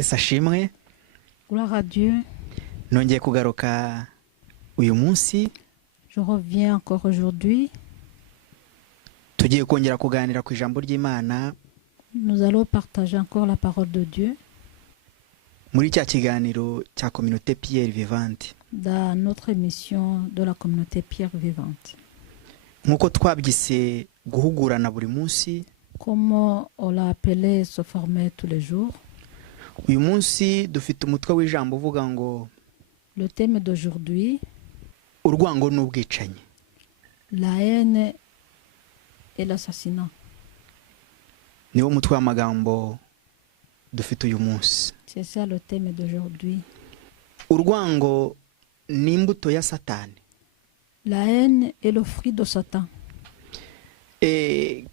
Yesu ashimwe. Gloire à Dieu. Nongeye kugaruka uyu munsi. Je reviens encore aujourd'hui. Tugiye kongera kuganira ku ijambo ry'Imana. Nous allons partager encore la parole de Dieu. Muri cya kiganiro cya communauté Pierre Vivante. Dans notre émission de la communauté Pierre Vivante. Nkuko twabyise guhugurana buri munsi. Comme on l'a appelé se former tous les jours. Uyu munsi dufite umutwe w'ijambo uvuga ngo le thème d'aujourd'hui, urwango n'ubwicanyi. La haine et l'assassinat. Niwo mutwe w'amagambo dufite uyu munsi. C'est ça le thème d'aujourd'hui. Urwango ni imbuto ya Satani. La haine est le fruit de Satan.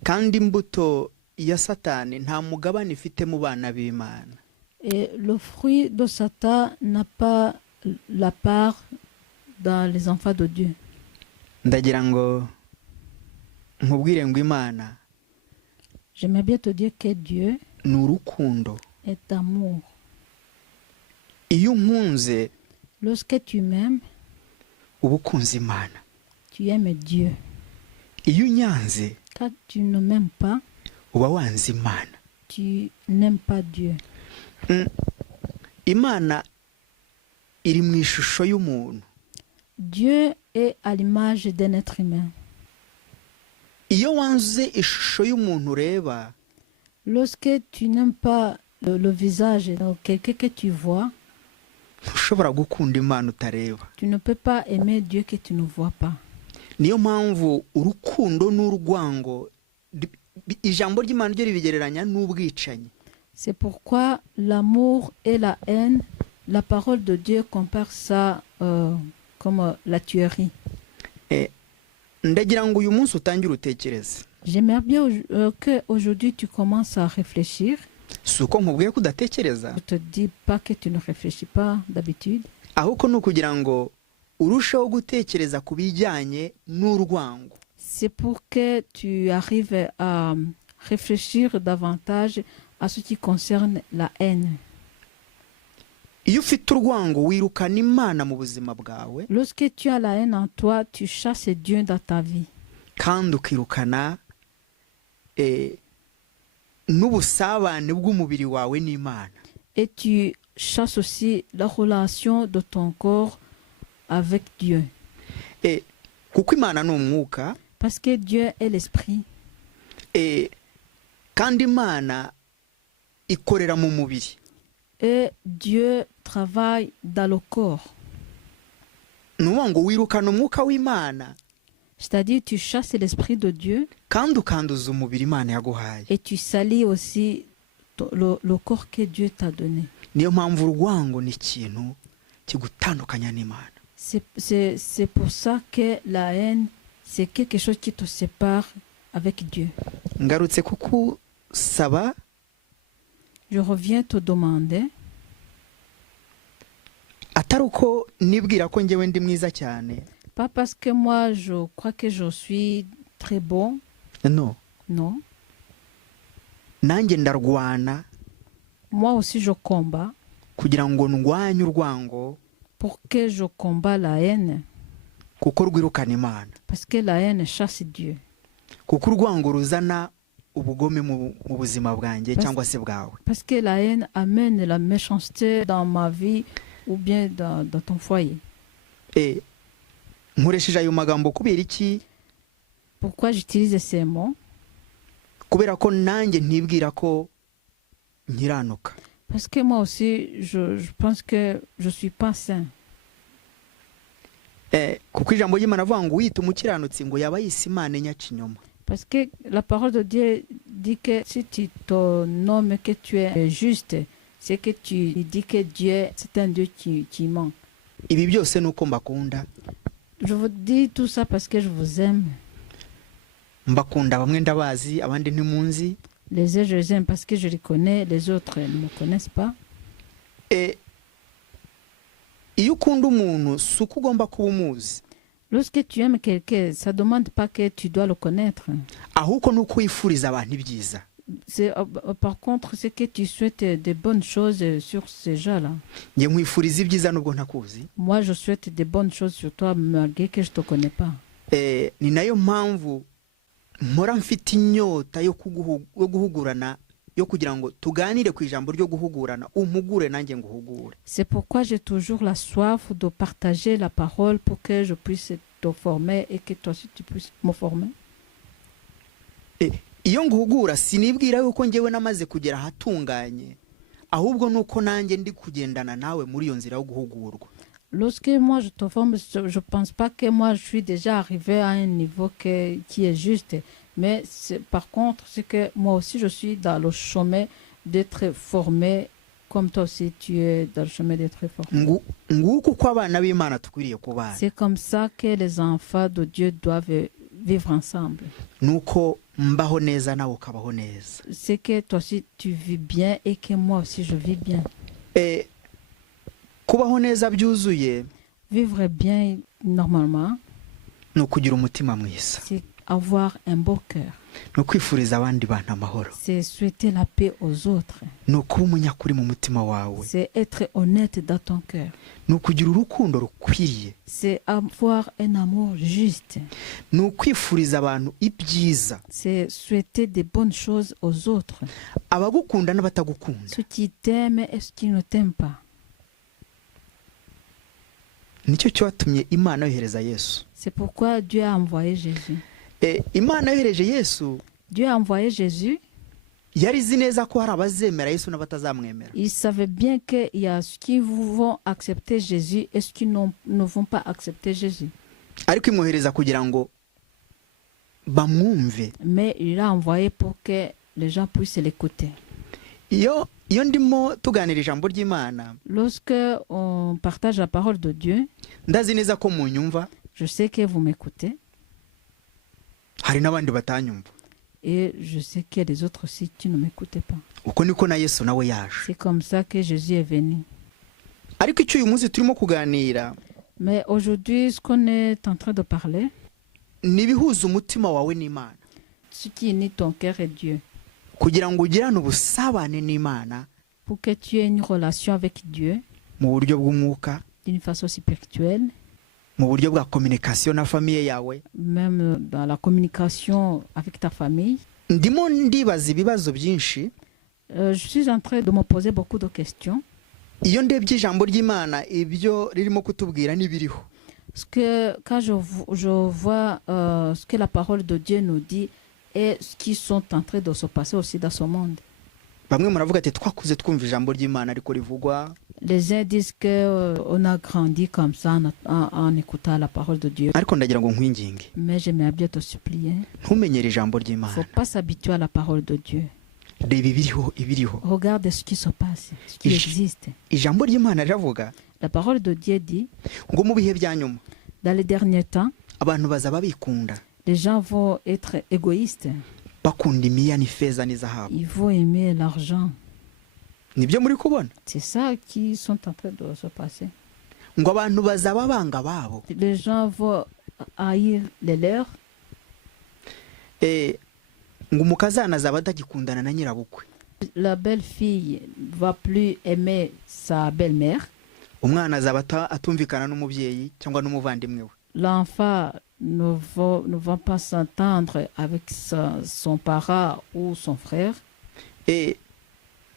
Kandi imbuto ya Satani nta mugabane ifite mu bana b'Imana. Et le fruit de Satan n'a pas la part dans les enfants de Dieu. Ndagira ngo nkubwire ngo Imana, j'aimerais bien te dire que Dieu ni urukundo. est amour. Iyo unkunze, lorsque tu m'aimes, uba ukunze Imana. tu aimes Dieu. Iyo unyanze, quand tu ne m'aimes pas, uba wanze Imana. tu n'aimes pas Dieu. Imana iri mu ishusho y'umuntu. Dieu est à l'image d'un être humain. Iyo wanze ishusho y'umuntu ureba, lorsque tu n'aimes pas le visage de quelqu'un que tu vois, ntushobora gukunda Imana utareba. tu ne peux pas aimer Dieu que tu ne vois pas. Niyo mpamvu urukundo n'urwango ijambo ry'Imana ryo ribigereranya n'ubwicanyi. C'est pourquoi l'amour et la haine, la parole de Dieu compare ça comme la tuerie. Ndagira ngo uyu munsi utangire utekereze. J'aimerais bien que aujourd'hui tu commences à réfléchir. Suko nkubwiye ko udatekereza. Je te dis pas que tu ne réfléchis pas d'habitude. Ahubwo no kugira ngo urusheho gutekereza ku bijyanye n'urwango. C'est pour que tu arrives à réfléchir davantage à ce qui concerne la haine. Iyo ufite urwango wirukana Imana mu buzima bwawe. Lorsque tu as la haine en toi, tu chasses Dieu dans ta vie. Kandi ukirukana n'ubusabane bw'umubiri wawe n'Imana. Et tu chasses aussi la relation de ton corps avec Dieu. Kuko Imana ni umwuka. Parce que Dieu est l'esprit. Kandi Imana ikorera mu mubiri. Et Dieu travaille dans le corps. Nuwango wirukana umwuka w'Imana. C'est-à-dire tu chasses l'esprit de Dieu. Kandi ukanduza umubiri Imana yaguhaye. Et tu salis aussi le corps que Dieu t'a donné. Niyo mpamvu urwango ni ikintu kigutandukanya n'Imana. C'est pour ça que la haine, c'est quelque chose qui te sépare avec Dieu. Ngarutse kukusaba. Je reviens te demander. Atari uko nibwira ko njyewe ndi mwiza cyane. Pas parce que moi je crois que je suis très bon. Non. Non. Nanjye ndarwana. Moi aussi je combats. Kugira ngo ndwanye urwango. Pour que je combats la haine. Kuko rwirukana Imana. Parce que la haine chasse Dieu. Kuko urwango ruzana ubugome mu buzima bwanjye cyangwa se bwawe. Parce que la haine amène la méchanceté dans ma vie ou bien dans ton foyer. Nkoresheje ayo magambo kubera iki? Pourquoi j'utilise ces mots? Kubera ko nanjye ntibwira ko nkiranuka. Parce que moi aussi je pense que je suis pas saint. Kuko ijambo ry'Imana avuga ngo wita umukiranutsi ngo yaba yise Imana nyakinyoma. Parce que la parole de Dieu dit que si tu te nommes que tu es juste, c'est que tu dis que Dieu, c'est un Dieu qui ment. Ibi byose nuko mbakunda. Je vous dis tout ça parce que je vous aime. Mbakunda bamwe ndabazi abandi ntimunzi. Les uns je les aime parce que je les connais, les autres ne me connaissent pas. Iyo ukunda umuntu suko ugomba kuba umuzi. Lorsque tu aimes quelqu'un, ça ne demande pas que tu dois le connaître. Ahubwo nuko wifuriza abantu ibyiza. Par contre, c'est que tu souhaites de bonnes choses sur ces gens-là. njye nkwifuriza ibyiza nubwo ntakuzi. Moi, je souhaite de bonnes choses sur toi malgré que je ne te connais pas. Ni nayo mpamvu mpora mfite inyota yo guhugurana, yo kugira ngo tuganire ku ijambo ryo guhugurana, umpugure nanjye nguhugure. C'est pourquoi j'ai toujours la soif de partager la parole pour que je puisse te former et que toi aussi tu puisses me former. Iyo nguhugura sinibwira yuko njyewe namaze kugera ahatunganye, ahubwo nuko nanjye ndi kugendana nawe muri iyo nzira yo guhugurwa. Lorsque moi je te forme, je pense pas que moi je suis déjà arrivé à un niveau qui est juste, mais par contre c'est que moi aussi je suis dans le chemin d'être formé comme toi aussi tu es dans le chemin d'être formé. Nguko uko abana b'Imana tukwiriye kubana. C'est comme ça que les enfants de Dieu doivent vivre ensemble. Nuko mbaho neza nawe ukabaho neza. C'est que toi aussi tu vis bien et que moi aussi je vis bien. Kubaho neza byuzuye, vivre bien normalement, ni ukugira umutima mwiza, c'est avoir un beau cœur, ni ukwifuriza abandi bantu amahoro, c'est souhaiter la paix aux autres, ni ukuba umunyakuri mu mutima wawe, c'est être honnête dans ton cœur, ni ukugira urukundo rukwiriye, c'est avoir un amour juste, ni ukwifuriza abantu ibyiza, c'est souhaiter de bonnes choses aux autres, abagukunda n'abatagukunda, ceux qui t'aiment et ceux qui ne t'aiment pas. Nicyo cyatumye Imana yohereza Yesu. C'est pourquoi Dieu a envoyé Jésus. Imana yohereje Yesu. Dieu a envoyé Jésus. Yari izi neza ko hari abazemera Yesu n'abatazamwemera. Il savait bien qu'il y a ceux qui vont accepter Jésus et ceux qui ne vont pas accepter Jésus. Ariko imwohereza kugira ngo bamwumve. Mais il l'a envoyé pour que les gens puissent l'écouter. Iyo ndimo tuganira ijambo ry'Imana, lorsque on partage la parole de Dieu, ndazi neza ko munyumva, je sais que vous m'écoutez, hari n'abandi batanyumva, et je sais qu'il y a des autres aussi qui ne m'écoutaient pas. Uko niko na Yesu nawe yaje. C'est comme ça que Jésus est venu. Ariko icyo uyu munsi turimo kuganira, mais aujourd'hui ce qu'on est en train de parler, ni ibihuza umutima wawe n'Imana, ce qui unit ton cœur et Dieu, kugira ngo ugirane ubusabane n'Imana, pour que tu aies une relation avec Dieu mu buryo bw'umwuka, d'une façon spirituelle, mu buryo bwa communication na famille yawe, même dans la communication avec ta famille. Ndimo ndibaza ibibazo byinshi. Je suis en train de me poser beaucoup de questions. Iyo ndebye ijambo ry'Imana ibyo ririmo kutubwira n'ibiriho. Parce que quand je vois ce que la parole de Dieu nous dit et ce qui sont en train de se passer aussi dans ce monde. Bamwe muravuga ati twakuze twumva ijambo ry'Imana ariko rivugwa. Les uns disent que on a grandi comme ça en écoutant la parole de Dieu. Ariko ndagira ngo nkwinginge. Mais j'aimerais bien te supplier. Ntumenyere ijambo ry'Imana. Faut pas s'habituer à la parole de Dieu. Ibiriho. Regarde ce qui se passe, ce qui existe. Ijambo ry'Imana riravuga. La parole de Dieu dit, ngo mu bihe bya nyuma, dans les derniers temps, abantu bazaba bikunda, les gens vont être égoïstes. bakunda imiya n'ifeza n'izahabu. Ils vont aimer l'argent. Nibyo muri kubona? C'est ça qui sont en train de se passer. Ngo abantu bazaba banga babo. Les gens vont haïr les leurs. Ngo umukazana azaba atagikundana na nyirabukwe. La belle-fille va plus aimer sa belle-mère. Umwana azaba atumvikana n'umubyeyi cyangwa n'umuvandimwe we. L'enfant ne va pas s'entendre avec son parent ou son frère.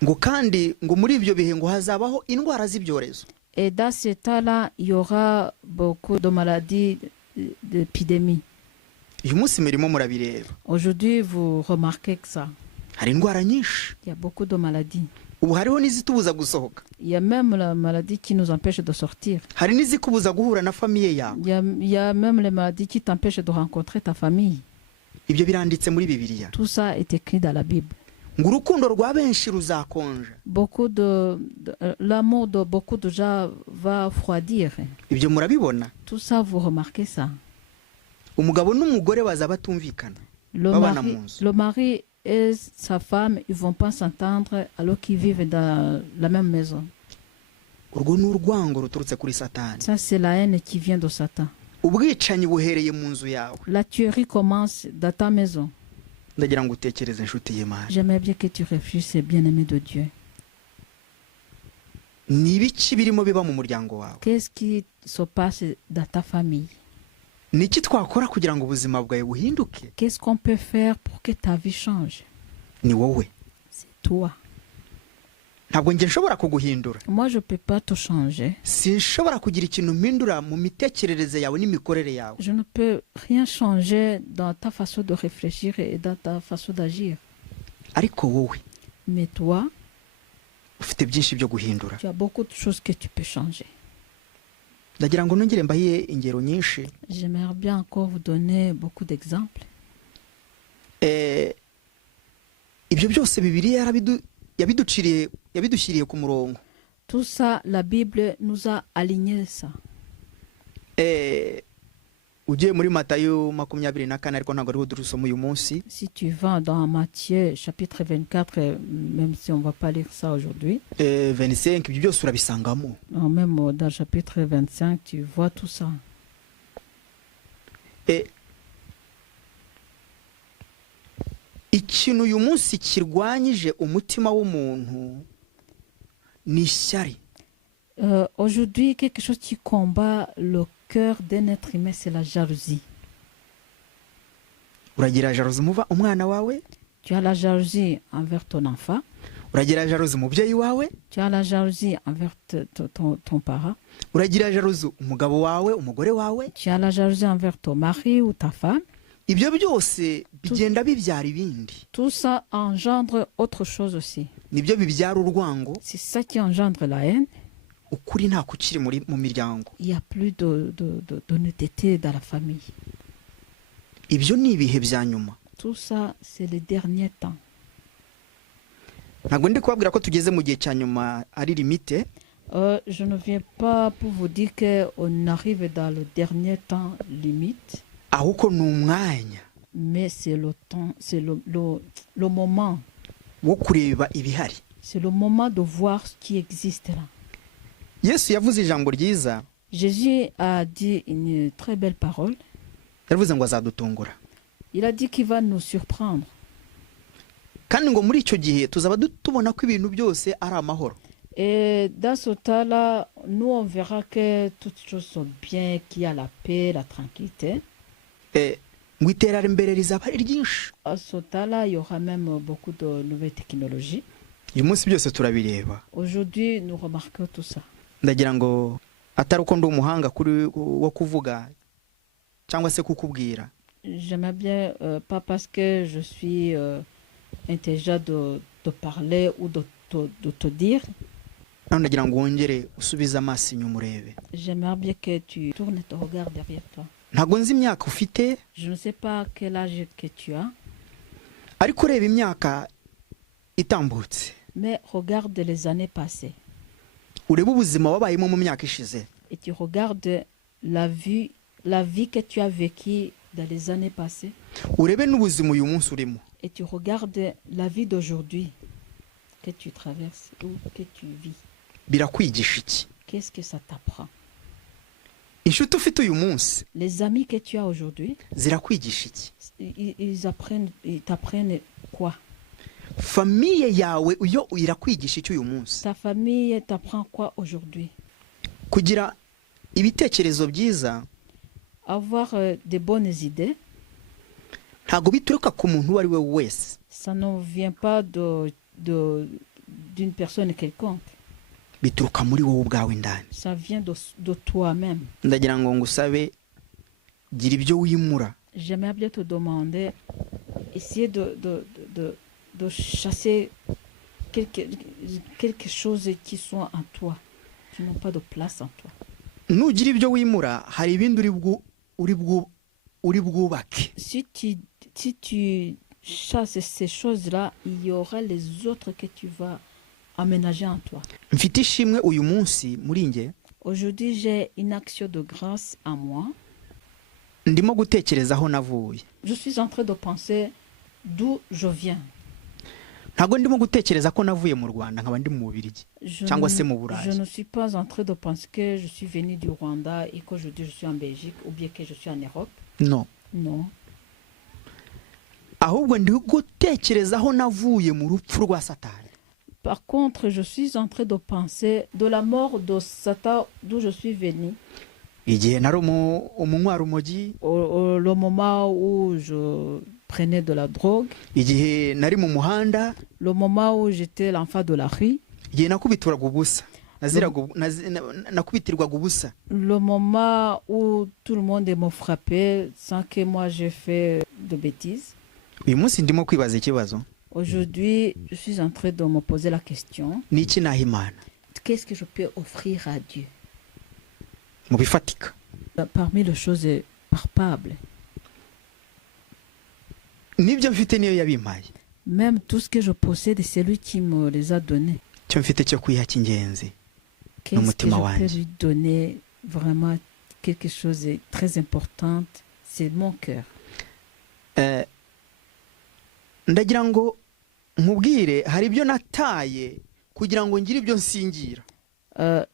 Ngo kandi ngo muri ibyo bihe ngo hazabaho indwara z'ibyorezo. Et dans ce temps-là, il y aura beaucoup de maladies, d'épidémies. Uyu munsi mirimo murabireba. Aujourd'hui, vous remarquez que ça. Hari indwara nyinshi. Il y a beaucoup de maladies. Ubu hariho n'izitubuza gusohoka. Il y a même la maladie qui nous empêche de sortir. Hari n'izikubuza guhura na famille yawe. Il y a même les maladies qui t'empêchent de rencontrer ta famille. Ibyo biranditse muri Bibiliya. Tout ça est écrit dans la Bible. Ngo urukundo rwa benshi ruzakonja. L'amour de beaucoup de gens va froidir. Ibyo murabibona? Tout ça, vous remarquez ça. Umugabo n'umugore bazaba batumvikana. Le mari et sa femme, ils vont pas s'entendre alors qu'ils vivent dans la même maison. Urwo n'urwango ruturutse kuri Satani. Ça, c'est la haine qui vient de Satan. Ubwicanyi buhereye mu nzu yawe. La tuerie commence dans ta maison. ndagira ngo utekereze inshuti y'Imana. J'aimerais bien que tu réfléchisses, bien-aimé de Dieu. Ni ibiki birimo biba mu muryango wawe? Qu'est-ce qui se passe dans ta famille? Ni iki twakora kugira ngo ubuzima bwawe buhinduke? Qu'est-ce qu'on peut faire pour que ta vie change? Ni wowe. C'est toi. Ntabwo njye nshobora kuguhindura. Moi, je ne peux pas te changer. Sinshobora kugira ikintu mpindura mu mitekerereze yawe n'imikorere yawe. Je ne peux rien changer dans ta façon de réfléchir et dans ta façon d'agir. Ariko wowe Mais toi, ufite byinshi byo guhindura. tu as beaucoup de choses que tu peux changer. Ndagira ngo nongere mbahiye ingero nyinshi. J'aimerais bien encore vous donner beaucoup d'exemples. Ibyo byose Bibiliya yabidushyiriye ku murongo. Tout ça, la Bible nous a aligné ça. Ugiye muri Matayo 24 ariko ntabwo ariho durusoma uyu munsi. Si tu vas dans Matthieu chapitre 24, même si on ne va pas lire ça aujourd'hui, 25 ibyo byose urabisangamo. même dans le chapitre 25, tu vois tout ça. Ikintu uyu munsi kirwanyije umutima w'umuntu ni ishyari. Aujourd'hui, quelque chose qui combat le cœur d'un être humain, c'est la jalousie. Uragira jalousie muva umwana wawe? Tu as la jalousie envers ton enfant. Uragira jalousie umubyeyi wawe? Tu as la jalousie envers ton parent. Uragira jalousie umugabo wawe, umugore wawe? Tu as la jalousie envers ton mari ou ta femme. Ibyo byose bigenda bibyara ibindi. Tout ça engendre autre chose aussi. Nibyo bibyara urwango. C'est ça qui engendre la haine. Ukuri nta kukiri mu miryango. Il n'y a plus d'honnêteté dans la famille. Ibyo ni ibihe bya nyuma. Tout ça, c'est les derniers temps. Ntabwo ndi kubabwira ko tugeze mu gihe cya nyuma ari limite. Je ne viens pas pour vous dire qu'on arrive dans le dernier temps limite. Ahubwo ni umwanya. Mais c'est le temps, c'est le moment. Wo kureba ibihari. C'est le moment de voir ce qui existe là. Yesu yavuze ijambo ryiza. Jésus a dit une très belle parole. Yaravuze ngo azadutungura. Il a dit qu'il va nous surprendre. Kandi ngo muri icyo gihe tuzaba tubona ko ibintu byose ari amahoro. Et dans ce temps-là, nous on verra que toutes choses sont bien, qu'il y a la paix, la tranquillité. Ngo iterambere rizaba ari ryinshi. À ce temps-là, il y aura même beaucoup de nouvelles technologies. Uyu munsi byose turabireba. Aujourd'hui, nous remarquons tout ça. Ndagira ngo atari uko ndi umuhanga kuri wo kuvuga cyangwa se kukubwira. J'aime bien, pas parce que je suis intelligent de parler ou de te dire. Ndagira ngo wongere usubize amaso inyuma urebe. J'aimerais bien que tu tournes ton regard derrière toi. Ntabwo nzi imyaka ufite. Je ne sais pas quel âge que tu as. Ariko ureba imyaka itambutse. Mais regarde les années passées. Ureba ubuzima wabayemo mu myaka ishize. Et tu regardes la vie que tu as vécue dans les années passées. Urebe n'ubuzima uyu munsi urimo. Et tu regardes la vie d'aujourd'hui que tu traverses ou que tu vis. Birakwigisha iki? Qu'est-ce que ça t'apprend? Inshuti ufite uyu munsi. Les amis que tu as aujourd'hui, zirakwigisha iki? ils t'apprennent quoi? Famille yawe uyo irakwigisha iki uyu munsi? Ta famille t'apprend quoi aujourd'hui? Kugira ibitekerezo byiza. Avoir de bonnes idées. Ntabwo bituruka ku muntu wari we wese. Ça ne vient pas d'une personne quelconque. Bituruka muri wowe ubwawe ndani. Ça vient de toi-même. Ndagira ngo ngusabe gira ibyo wimura. J'aimerais bien te demander, essayer de chasser quelque chose qui soit en toi, qui n'ont pas de place en toi. Nugira ibyo wimura hari ibindi uri bwubake. Si tu chasses ces choses-là, il y aura les autres que tu vas aménager en toi. Mfite ishimwe uyu munsi muri nge. Aujourd'hui, j'ai une action de grâce à moi. Ndimo gutekereza aho navuye. Je suis en train de penser d'où je viens. Ntabwo ndimo gutekereza ko navuye mu Rwanda nkaba ndi mu Bubiligi cyangwa se mu Burayi. Je ne suis pas en train de penser que je suis venu du Rwanda et qu'aujourd'hui je suis en Belgique ou bien que je suis en Europe. Non. Non. ahubwo ndi gutekereza aho navuye mu rupfu rwa Satani. Par contre, je suis en train de penser de la mort de Satan d'où je suis venu. Igihe nari umunywa rumogi, Le moment où je prenais de la drogue, igihe nari mu muhanda, le moment où j'étais l'enfant de la rue, igihe nakubitirwaga ubusa, nakubitirwaga ubusa. le moment où tout le monde me frappait sans que moi j'ai fait de bêtises. Uyu munsi ndimo kwibaza ikibazo. Aujourd'hui, je suis en train de me poser la question, Niki naha Imana qu'est-ce que je peux offrir à Dieu mu bifatika? parmi les choses palpables? Nibyo mfite niyo yabimpaye. Même tout ce que je possède, c'est lui qui me les a donnés. Cyo mfite cyo kwiha cy'ingenzi. Qu'est-ce que N'umutima je peux wanjye. lui donner vraiment quelque chose de très important? C'est mon cœur. Ndagira ngo nkubwire hari ibyo nataye kugira ngo ngire ibyo nsingira.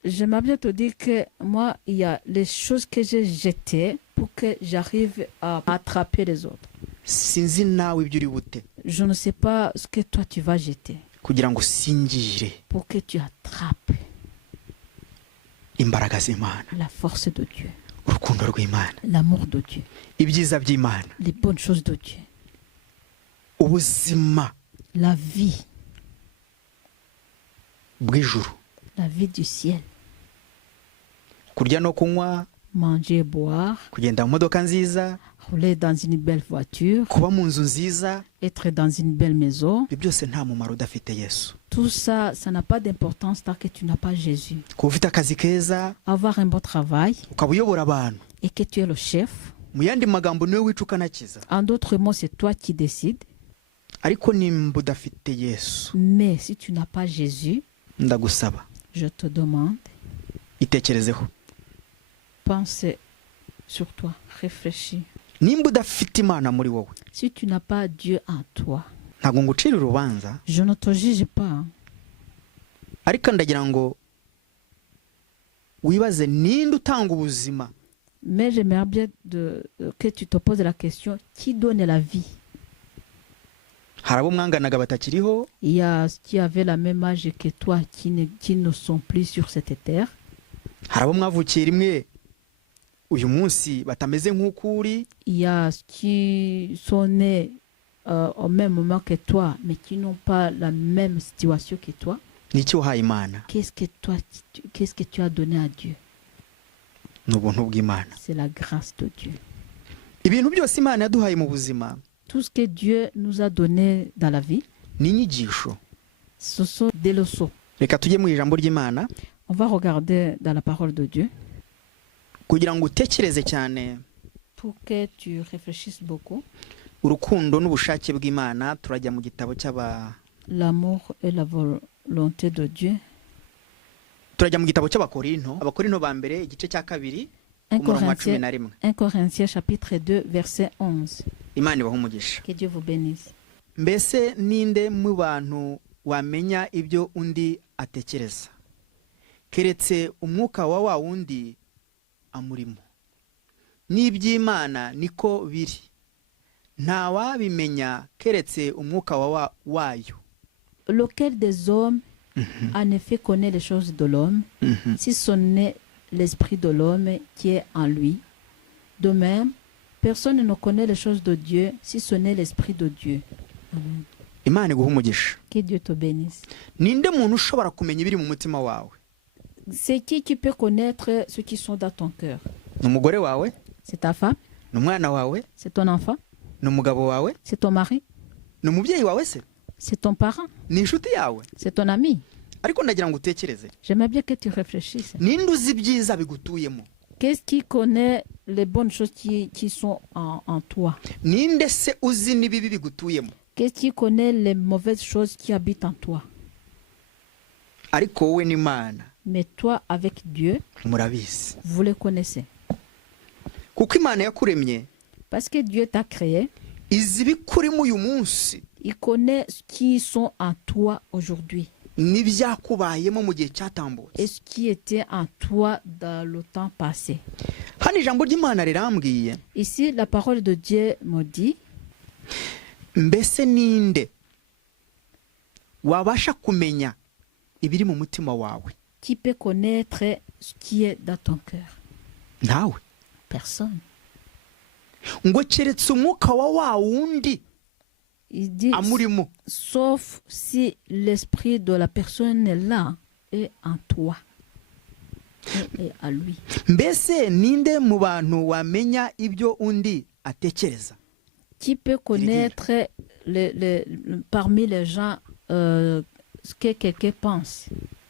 J'aimerais bien te dire que moi, il y a les choses que j'ai jetées pour que j'arrive à attraper les autres. Sinzi nawe ibyo uri bute Je ne sais pas ce que toi tu vas jeter kugira ngo singire pour que tu attrapes imbaraga z'Imana, la force de Dieu, urukundo rw'Imana, l'amour de Dieu, ibyiza by'Imana, les bonnes choses de Dieu, ubuzima la vie bw'ijuru, la vie du ciel, kurya no kunywa, manger et boire, kugenda mu modoka nziza, rouler dans une belle voiture, kuba mu nzu nziza, être dans une belle maison. ibyo byose nta mumaro udafite Yesu. Tout ça, ça n'a pas d'importance tant que tu n'as pas Jésus. Kuba ufite akazi keza, Avoir un bon travail ukaba uyobora abantu, et que tu es le chef, mu yandi magambo niwe wica ukanakiza. en d'autres mots, c'est toi qui décides. Ariko nimba udafite Yesu, Mais si tu n'as pas Jésus, ndagusaba je te demande, itekerezeho. pense sur toi, réfléchis. Nimba udafite Imana muri wowe, Si tu n'as pas Dieu en toi, ntabwo ngucira urubanza, je ne te juge pas. ariko ndagira ngo wibaze ninde utanga ubuzima. Mais j'aimerais bien que tu te poses la question, qui donne la vie? Hari abo mwanganaga batakiriho, Il y a ceux qui avaient la même âge que toi, qui ne sont plus sur cette terre. hari abo mwavukiye rimwe uyu munsi batameze nk'uko uri, Il y a ceux qui sont nés au même moment que toi, mais qui n'ont pas la même situation que toi. n'icyo uhaye Imana. Qu'est-ce que tu as donné à Dieu? Ni ubuntu bw'Imana. C'est la grâce de Dieu. Ibintu byose Imana yaduhaye mu buzima Tout ce que Dieu nous a donné dans la vie, ni inyigisho. ce sont des leçons. Reka tujye mu ijambo ry'Imana On va regarder dans la parole de Dieu kugira ngo utekereze cyane pour que tu réfléchisses beaucoup. urukundo n'ubushake bw'Imana. Turajya mu gitabo L'amour et la volonté de Dieu. turajya mu gitabo cy'Abakorinto, Abakorinto ba mbere igice cya kabiri 1 umurongo wa Corinthiens, 11. 1 Corinthiens chapitre 2 verset 11. Imana ibaha umugisha. Que Dieu vous bénisse. Mbese ninde mu bantu wamenya ibyo undi atekereza keretse umwuka wa wundi amurimo? N'iby'Imana niko biri, nta wabimenya keretse umwuka wayo. Lequel des hommes en effet connaît les choses de l'homme, si ce n'est l'esprit de l'homme qui est en lui? De même, personne ne connaît les choses de Dieu si ce n'est l'esprit de Dieu. Amen. Imana iguha umugisha. Que Dieu te bénisse. Ninde muntu ushobora kumenya ibiri mu mutima wawe? C'est qui peut connaître ceux qui sont dans ton cœur? Ni umugore wawe, C'est ta femme? ni umwana wawe, C'est ton enfant? ni umugabo wawe, C'est ton mari? ni umubyeyi wawe se, C'est ton parent? ni inshuti yawe. C'est ton ami? Ariko ndagira ngo utekereze, J'aimerais bien que tu réfléchisses. ninde uzi ibyiza bigutuyemo? Qu'est-ce qui connaît les bonnes choses qui sont en toi? Ninde se uzi n'ibibi bigutuyemo? Qu'est-ce qui connaît les mauvaises choses qui habitent en toi? Ariko wowe n'Imana Mais toi, avec Dieu, murabizi, vous les connaissez. kuko Imana yakuremye Parce que Dieu t'a créé, izi ibikurimo uyu munsi il connaît ce qui sont en toi aujourd'hui n'ibyakubayemo mu gihe cyatambutse. et ce qui était en toi dans le temps passé. Hano ijambo ry'Imana rirambwiye Ici, la parole de Dieu me dit, mbese ninde wabasha kumenya ibiri mu mutima wawe? Qui peut connaître ce qui est dans ton cœur? Ntawe. Personne. Ngo keretse umwuka wa wundi Il dit, amurimo. sauf si l'esprit de la personne est là et en toi et à lui. Mbese ninde mu bantu wamenya ibyo undi atekereza? Qui peut connaître parmi les gens ce que quelqu'un pense?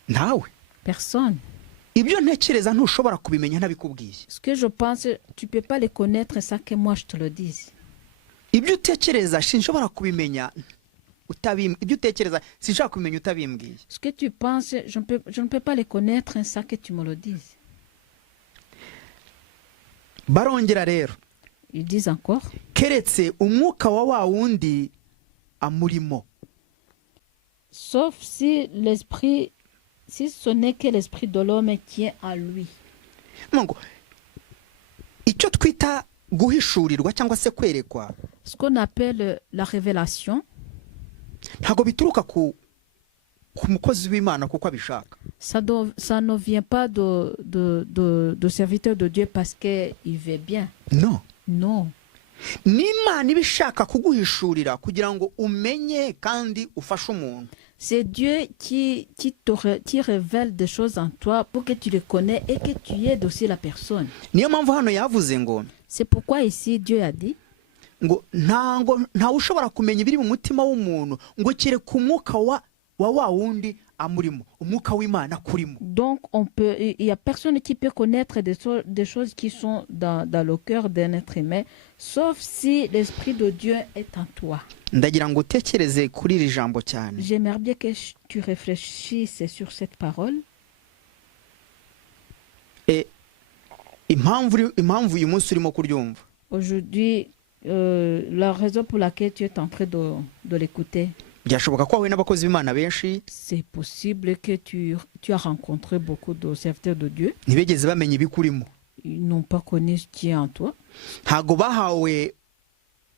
Ntawe. Personne. Ibyo ntekereza ntushobora kubimenya ntabikubwiye. Ce que je pense, tu ne peux pas le connaître sans que moi je te le dise. Ibyo utekereza sinshobora kubimenya ibyo utekereza sinshobora kumenya utabimbwiye. Ce que tu penses, je ne peux pas le connaître sans que tu me le dises. Barongera rero. Ils disent encore, Keretse umwuka wa wundi amurimo. sauf si l'esprit, si ce n'est que l'esprit de l'homme qui est en lui. Ngo icyo twita guhishurirwa cyangwa se kwerekwa, Ce qu'on appelle la révélation, ntago bituruka ku mukozi w'Imana kuko abishaka. ça ne vient pas de serviteur de Dieu parce qu'il veut bien. No. Non. N'Imana ibishaka kuguhishurira kugira ngo umenye kandi ufashe umuntu. C'est Dieu qui révèle des choses en toi pour que tu les connais et que tu aides aussi la personne. Niyo mpamvu hano yavuze ngo C'est pourquoi ici Dieu a dit, ngo nta ushobora kumenya ibiri mu mutima w'umuntu ngo kereka umwuka wa wundi amurimo, umwuka w'Imana kurimo. donc il y a personne qui peut connaître des choses qui sont dans le cœur d'un être humain, sauf si l'esprit de Dieu est en toi. Ndagira ngo utekereze kuri iri jambo cyane. J'aimerais bien que tu réfléchisses sur cette parole. Impamvu uyu munsi urimo kuryumva, Aujourd'hui, la raison pour laquelle tu es en train de l'écouter, byashoboka ko wahuye n'abakozi b'Imana benshi c'est possible que tu as rencontré beaucoup de serviteurs de Dieu. ntibigeze bamenya ibikurimo. Ils n'ont pas connu ce qui est en toi. Ntago bahawe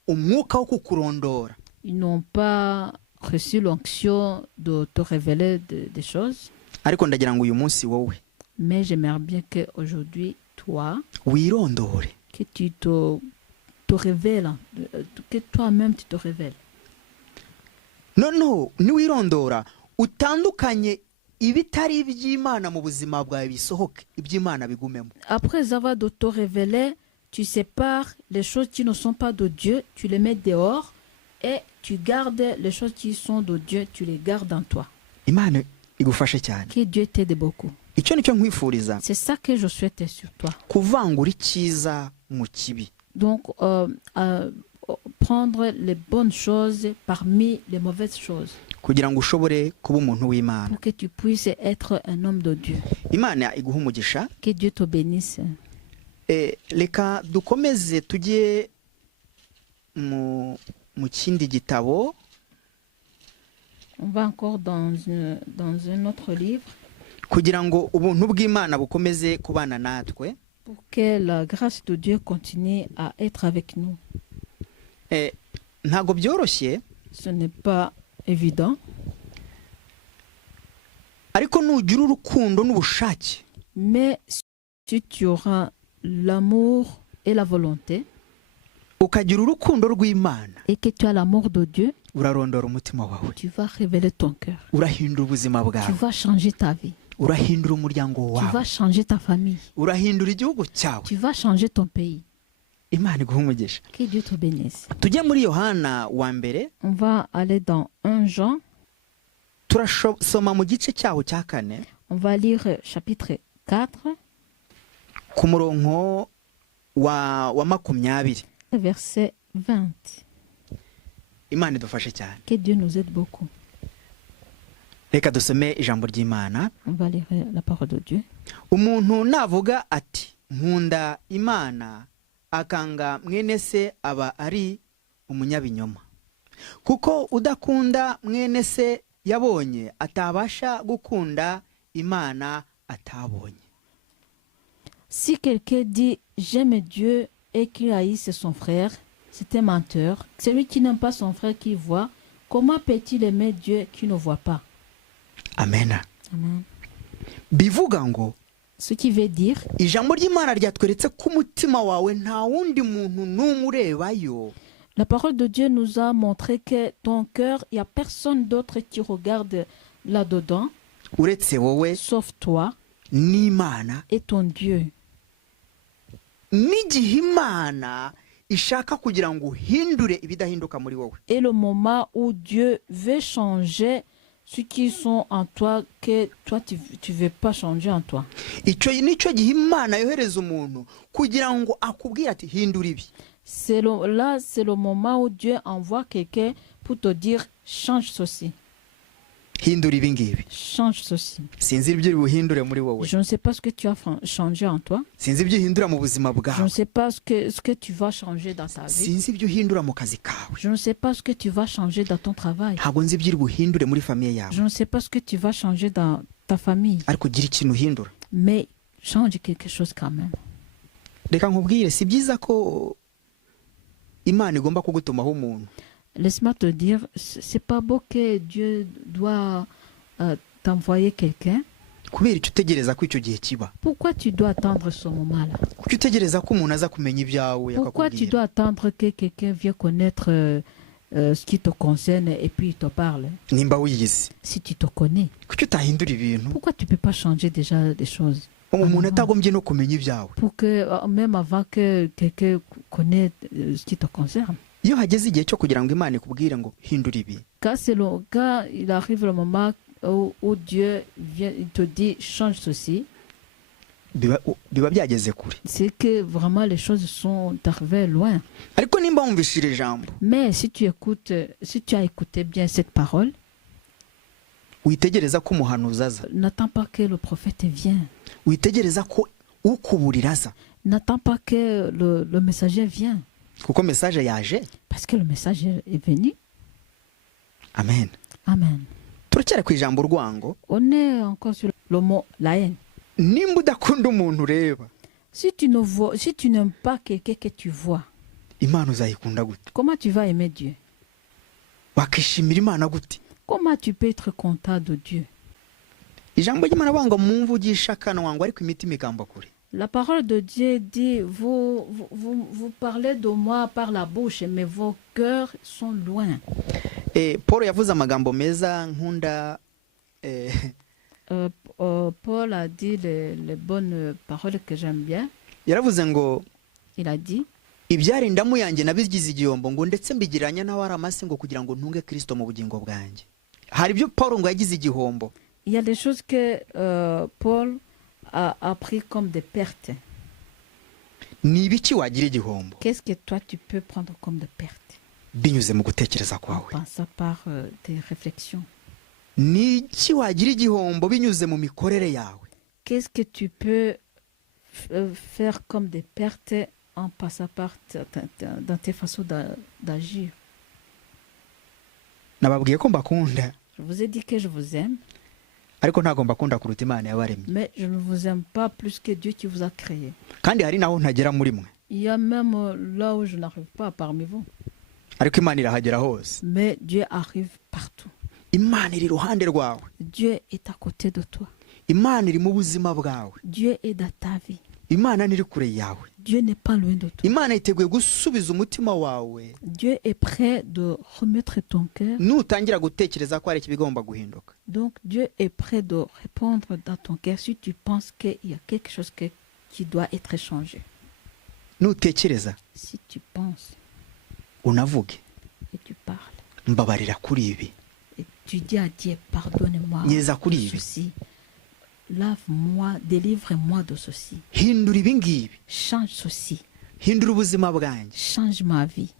umwuka wo kukurondora. Ils n'ont pas reçu l'onction de te révéler des choses. Ariko ndagira ngo uyu munsi wowe Mais j'aimerais bien qu'aujourd'hui, toi, wirondore. que tu te révèles, que toi-même tu te révèles. No, niwirondora utandukanye ibitari iby'Imana mu buzima bwawe bisohoke, iby'Imana bigumemo. Après avoir de te révéler, tu sépares les choses qui ne sont pas de Dieu, tu les mets dehors et tu gardes les choses qui sont de Dieu, tu les gardes en toi. Imana igufashe cyane. Que Dieu t'aide beaucoup. Icyo nicyo nkwifuriza, C'est ça que je souhaite sur toi. kuvangura icyiza mu kibi. Donc, prendre les bonnes choses parmi les mauvaises choses kugira ngo ushobore kuba umuntu w'Imana. pour que tu puisses être un homme de Dieu. Imana iguha umugisha. Que Dieu te bénisse. Reka dukomeze tujye mu kindi gitabo. On va encore dans un autre livre kugira ngo ubuntu bw'Imana bukomeze kubana natwe. pour que la grâce de Dieu continue à être avec nous. Ntago byoroshye, Ce n'est pas évident, ariko nugira urukundo n'ubushake, mais si tu auras l'amour et la volonté ukagira urukundo rw'Imana, et que tu as l'amour de Dieu, urarondora umutima wawe, tu vas révéler ton cœur. urahindura ubuzima Tu bwawe, vas changer ta vie. urahindura umuryango Tu vas wawe, changer ta famille. urahindura igihugu cyawe. Tu vas changer ton pays. Imana iguha umugisha. Que Dieu te bénisse. Tujye muri Yohana wa mbere, On va aller dans 1 Jean. turasoma mu gice cyaho cya 4 On va lire chapitre 4, ku murongo wa 20. verset 20. Imana idufashe cyane. Que Dieu nous aide beaucoup. Reka dusome ijambo ry'Imana. On va lire la parole de Dieu. Umuntu navuga ati nkunda Imana akanga mwene se aba ari umunyabinyoma, kuko udakunda mwene se yabonye atabasha gukunda Imana atabonye. Si quelqu'un dit j'aime Dieu et qu'il haïsse son frère, c'est un menteur. Celui qui n'aime pas son frère qui voit, comment peut-il aimer Dieu qui ne voit pas? Amen. Amen. Bivuga ngo Ce qui veut dire, ijambo ry'Imana ryatweretse ko umutima wawe nta wundi muntu n'umwe urebayo. la parole de Dieu nous a montré que ton cœur, il n'y a personne d'autre qui regarde là-dedans, uretse wowe sauf toi n'Imana. et ton Dieu. N'igihe Imana ishaka kugira ngo uhindure ibidahinduka muri wowe. Et le moment où Dieu veut changer ceux qui sont en toi, que toi tu ne veux pas changer en toi. Icyo nicyo gihe Imana yohereza umuntu kugira ngo akubwire ati hindura ibi. Là, c'est le moment où Dieu envoie quelqu'un pour te dire change ceci. Hindura ibi ngibi. Change ceci. Sinzi ibyo uri buhindure muri wowe. Je ne sais pas ce que tu as changé en toi. Sinzi ibyo uhindura mu buzima Je ne bwawe. sais pas ce que tu vas changer dans ta vie. Sinzi ibyo uhindura mu kazi kawe. Je ne sais pas ce que tu vas changer dans ton travail. Ntabwo nzi ibyo uri buhindure muri famiye yawe. Je ne sais pas ce que tu vas changer dans ta famille. Ariko gira ikintu uhindura. Mais change quelque chose quand même. Reka nkubwire si byiza ko Imana igomba kugutumaho umuntu. Laisse-moi te dire, c'est pas beau que Dieu doit t'envoyer quelqu'un. Kubera icyo utegereza ko icyo gihe kiba. Pourquoi tu dois attendre ce moment-là? Kuki utegereza ko umuntu aza kumenya ibyawe Pourquoi tu akakubwira. dois attendre que quelqu'un vienne connaître ce qui te concerne et puis il te parle? Nimba wiyizi. Si tu te connais, Kuki utahindura ibintu? pourquoi tu ne peux pas changer déjà des choses? Umuntu atagombye no kumenya ibyawe. Pour que, même avant que quelqu'un connaisse ce qui te concerne. Iyo hageze igihe cyo kugira ngo Imana ikubwire ngo hindura ibi. Quand il arrive le moment où Dieu vient, il te dit change ceci, Biba byageze kure. c'est que vraiment les choses sont arrivées loin. Ariko nimba wumvishije ijambo, Mais si tu as écouté bien cette parole, witegereza ko umuhanuzi aza. n'attends pas que le prophète vienne. Witegereza ko ukuburira aza. N'attends pas que le messager vienne. Kuko message yaje. Parce que le messager est venu. Amen. Amen. Turacyari ku ijambo urwango. On est encore sur le mot la haine. Nimba udakunda umuntu ureba, Si tu n'aimes pas quelqu'un que tu vois, Imana uzayikunda gute? comment tu vas aimer Dieu? Wakishimira Imana gute? Comment tu peux être content de Dieu? Ijambo ry'Imana banga mumvugisha akanwa ngo ariko imitima ikamba kure. La parole de Dieu dit, vous parlez de moi par la bouche, mais vos cœurs sont loin. Paul yavuze amagambo meza nkunda Paul a dit les bonnes paroles que j'aime bien. yaravuze ngo Il a dit, ibyarindamu yanjye nabigize igihombo ngo ndetse mbigiranya n'abari amase ngo kugira ngo ntunge Kristo mu bugingo bwanjye. Hari ibyo Paul ngo yagize igihombo. il y a des choses que Paul a pris comme des pertes. Ni ibiki wagira igihombo? Qu'est-ce que toi tu peux prendre comme des pertes? Binyuze mu gutekereza kwawe. En pensant par tes réflexions. Ni iki wagira igihombo binyuze mu mikorere yawe? Qu'est-ce que tu peux faire comme des pertes en passant par dans tes façons d'agir? Nababwiye ko mbakunda, Je vous ai dit que je vous aime, ariko ntago mbakunda kuruta Imana yabaremye. mais je ne vous aime pas plus que Dieu qui vous a créé. Kandi hari naho ntagera muri mwe. Il y a même là où je n'arrive pas parmi vous. Ariko Imana irahagera hose. Mais Dieu arrive partout. Imana iri iruhande rwawe. Dieu est à côté de toi. Imana iri mu buzima bwawe. Dieu est dans ta vie. Imana ntiri kure yawe. Dieu n'est pas loin de toi. Imana iteguye gusubiza umutima wawe Dieu est prêt de remettre ton cœur. nutangira gutekereza ko hari ikibigomba guhinduka. Donc Dieu est prêt de répondre dans ton cœur si tu penses qu'il y a quelque chose qui doit être changé. Nutekereza Si tu penses unavuge et tu parles mbabarira kuri ibi. et tu dis à Dieu, pardonne-moi Nyeza de kuri ibi. ceci, lave-moi, délivre-moi de ceci, Hindura ibi ngibi. change ceci, Hindura ubuzima bwanjye. change ma vie,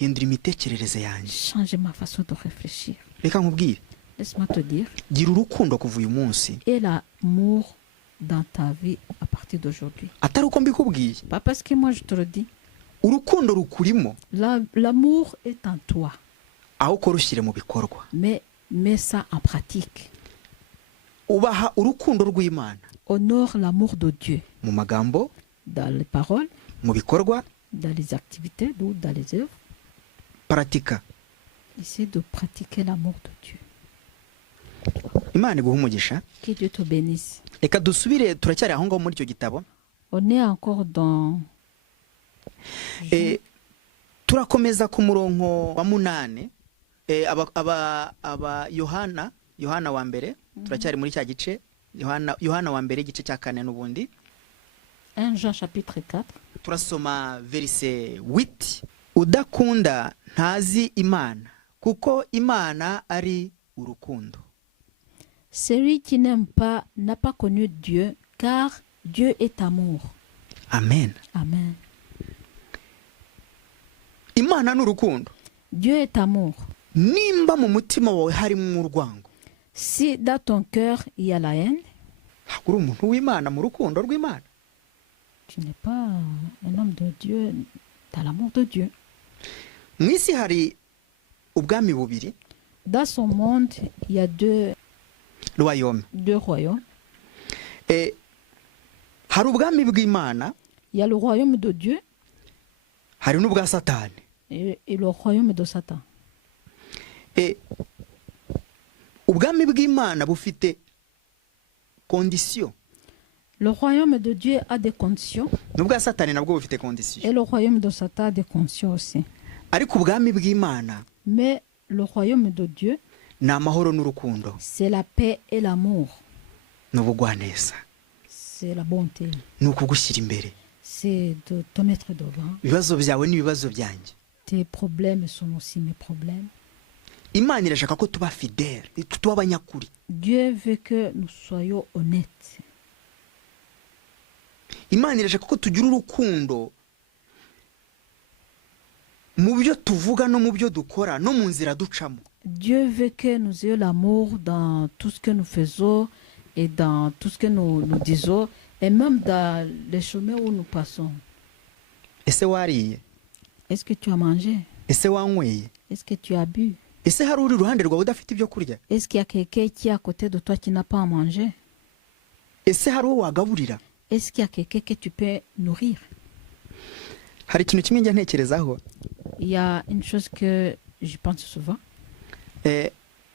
Hindura imitekerereze yanjye. change ma façon de réfléchir. Reka nkubwire, Laisse-moi te dire, gira urukundo kuva uyu munsi. et l'amour dans ta vie à partir d'aujourd'hui. Atari uko mbikubwiye. Pas parce que moi je te le dis. Urukundo rukurimo L'amour est en toi, aho ukora ushyire mu bikorwa. mais mets ça en pratique. Ubaha urukundo rw'Imana Honore l'amour de Dieu mu magambo, dans les paroles, mu bikorwa, dans les activités ou dans les œuvres. Pratika. Essaie de pratiquer l'amour de Dieu. Imana iguha umugisha. Que Dieu te bénisse. Reka dusubire turacyari aho ngaho muri icyo gitabo. On est encore dans... Turakomeza ku murongo wa 8. Yohana wa mbere. Turacyari muri cya gice. Yohana wa mbere igice cya 4 n'ubundi. 1 Jean chapitre 4. Turasoma verse 8. Udakunda ntazi Imana, kuko Imana ari urukundo. Celui qui n'aime pas n'a pas connu Dieu, car Dieu est amour. Amen. Amen. Imana ni urukundo. Dieu est amour. Nimba mu mutima wawe harimo urwango, Si dans ton cœur il y a la haine, uri umuntu w'Imana mu rukundo rw'Imana. tu n'es pas un homme de Dieu dans l'amour de Dieu. Mu isi hari ubwami bubiri, Dans son monde, il y a deux royaume. royaumes. Hari ubwami bw'Imana, Il y a le royaume de Dieu hari n'ubwa Satani. et le royaume de Satan. Ubwami bw'Imana bufite condition. Le royaume de Dieu a des conditions N'ubwa Satani nabwo bufite condition. et le royaume de Satan a des conditions aussi. Ariko ubwami bw'Imana Mais le royaume de Dieu, ni amahoro n'urukundo c'est la paix et l'amour. n'ubugwaneza. C'est la bonté. Ni ukugushyira imbere. C'est de te mettre devant. Ibibazo byawe n'ibibazo byanjye. Tes problèmes sont aussi mes problèmes. Imana irashaka ko tuba fidèle, tuba abanyakuri. Dieu veut que nous soyons honnêtes. Imana irashaka ko tugira urukundo mu byo tuvuga no mu byo dukora no mu nzira ducamo. Dieu veut que nous ayons l'amour dans tout ce que nous faisons et dans tout ce que nous disons et même dans les chemins où nous passons. Ese wariye? Est-ce que tu as mangé? Ese wanyweye? Est-ce que tu as bu? Ese hari uri iruhande rwawe udafite ibyo kurya? Est-ce qu'il y a quelqu'un qui est à côté de toi qui n'a pas à manger? Ese hari uwo wagaburira? Est-ce qu'il y a quelqu'un que tu peux nourrir? Hari ikintu kimwe njya ntekerezaho. Il y a une chose que je pense souvent.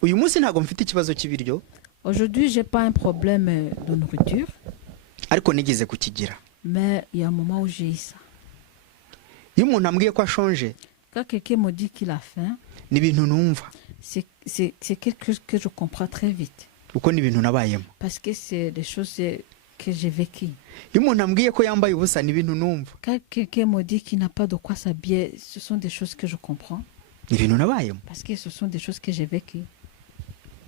Uyu munsi ntabwo mfite ikibazo cy'ibiryo, Aujourd'hui, je n'ai pas un problème de nourriture, ariko nigeze kukigira. mais il y a un moment où j'ai eu ça. Iyo umuntu ambwiye ko ashonje, Quand quelqu'un me dit qu'il a faim, ni ibintu numva, c'est quelque chose que je comprends très vite. kuko ni ibintu nabayemo. Parce que c'est des choses que j'ai vécues. Iyo umuntu ambwiye ko yambaye ubusa, ni ibintu numva, Quand quelqu'un me dit qu'il n'a pas de quoi s'habiller, ce sont des choses que je comprends. ni ibintu nabayemo. Parce que ce sont des choses que j'ai vécues.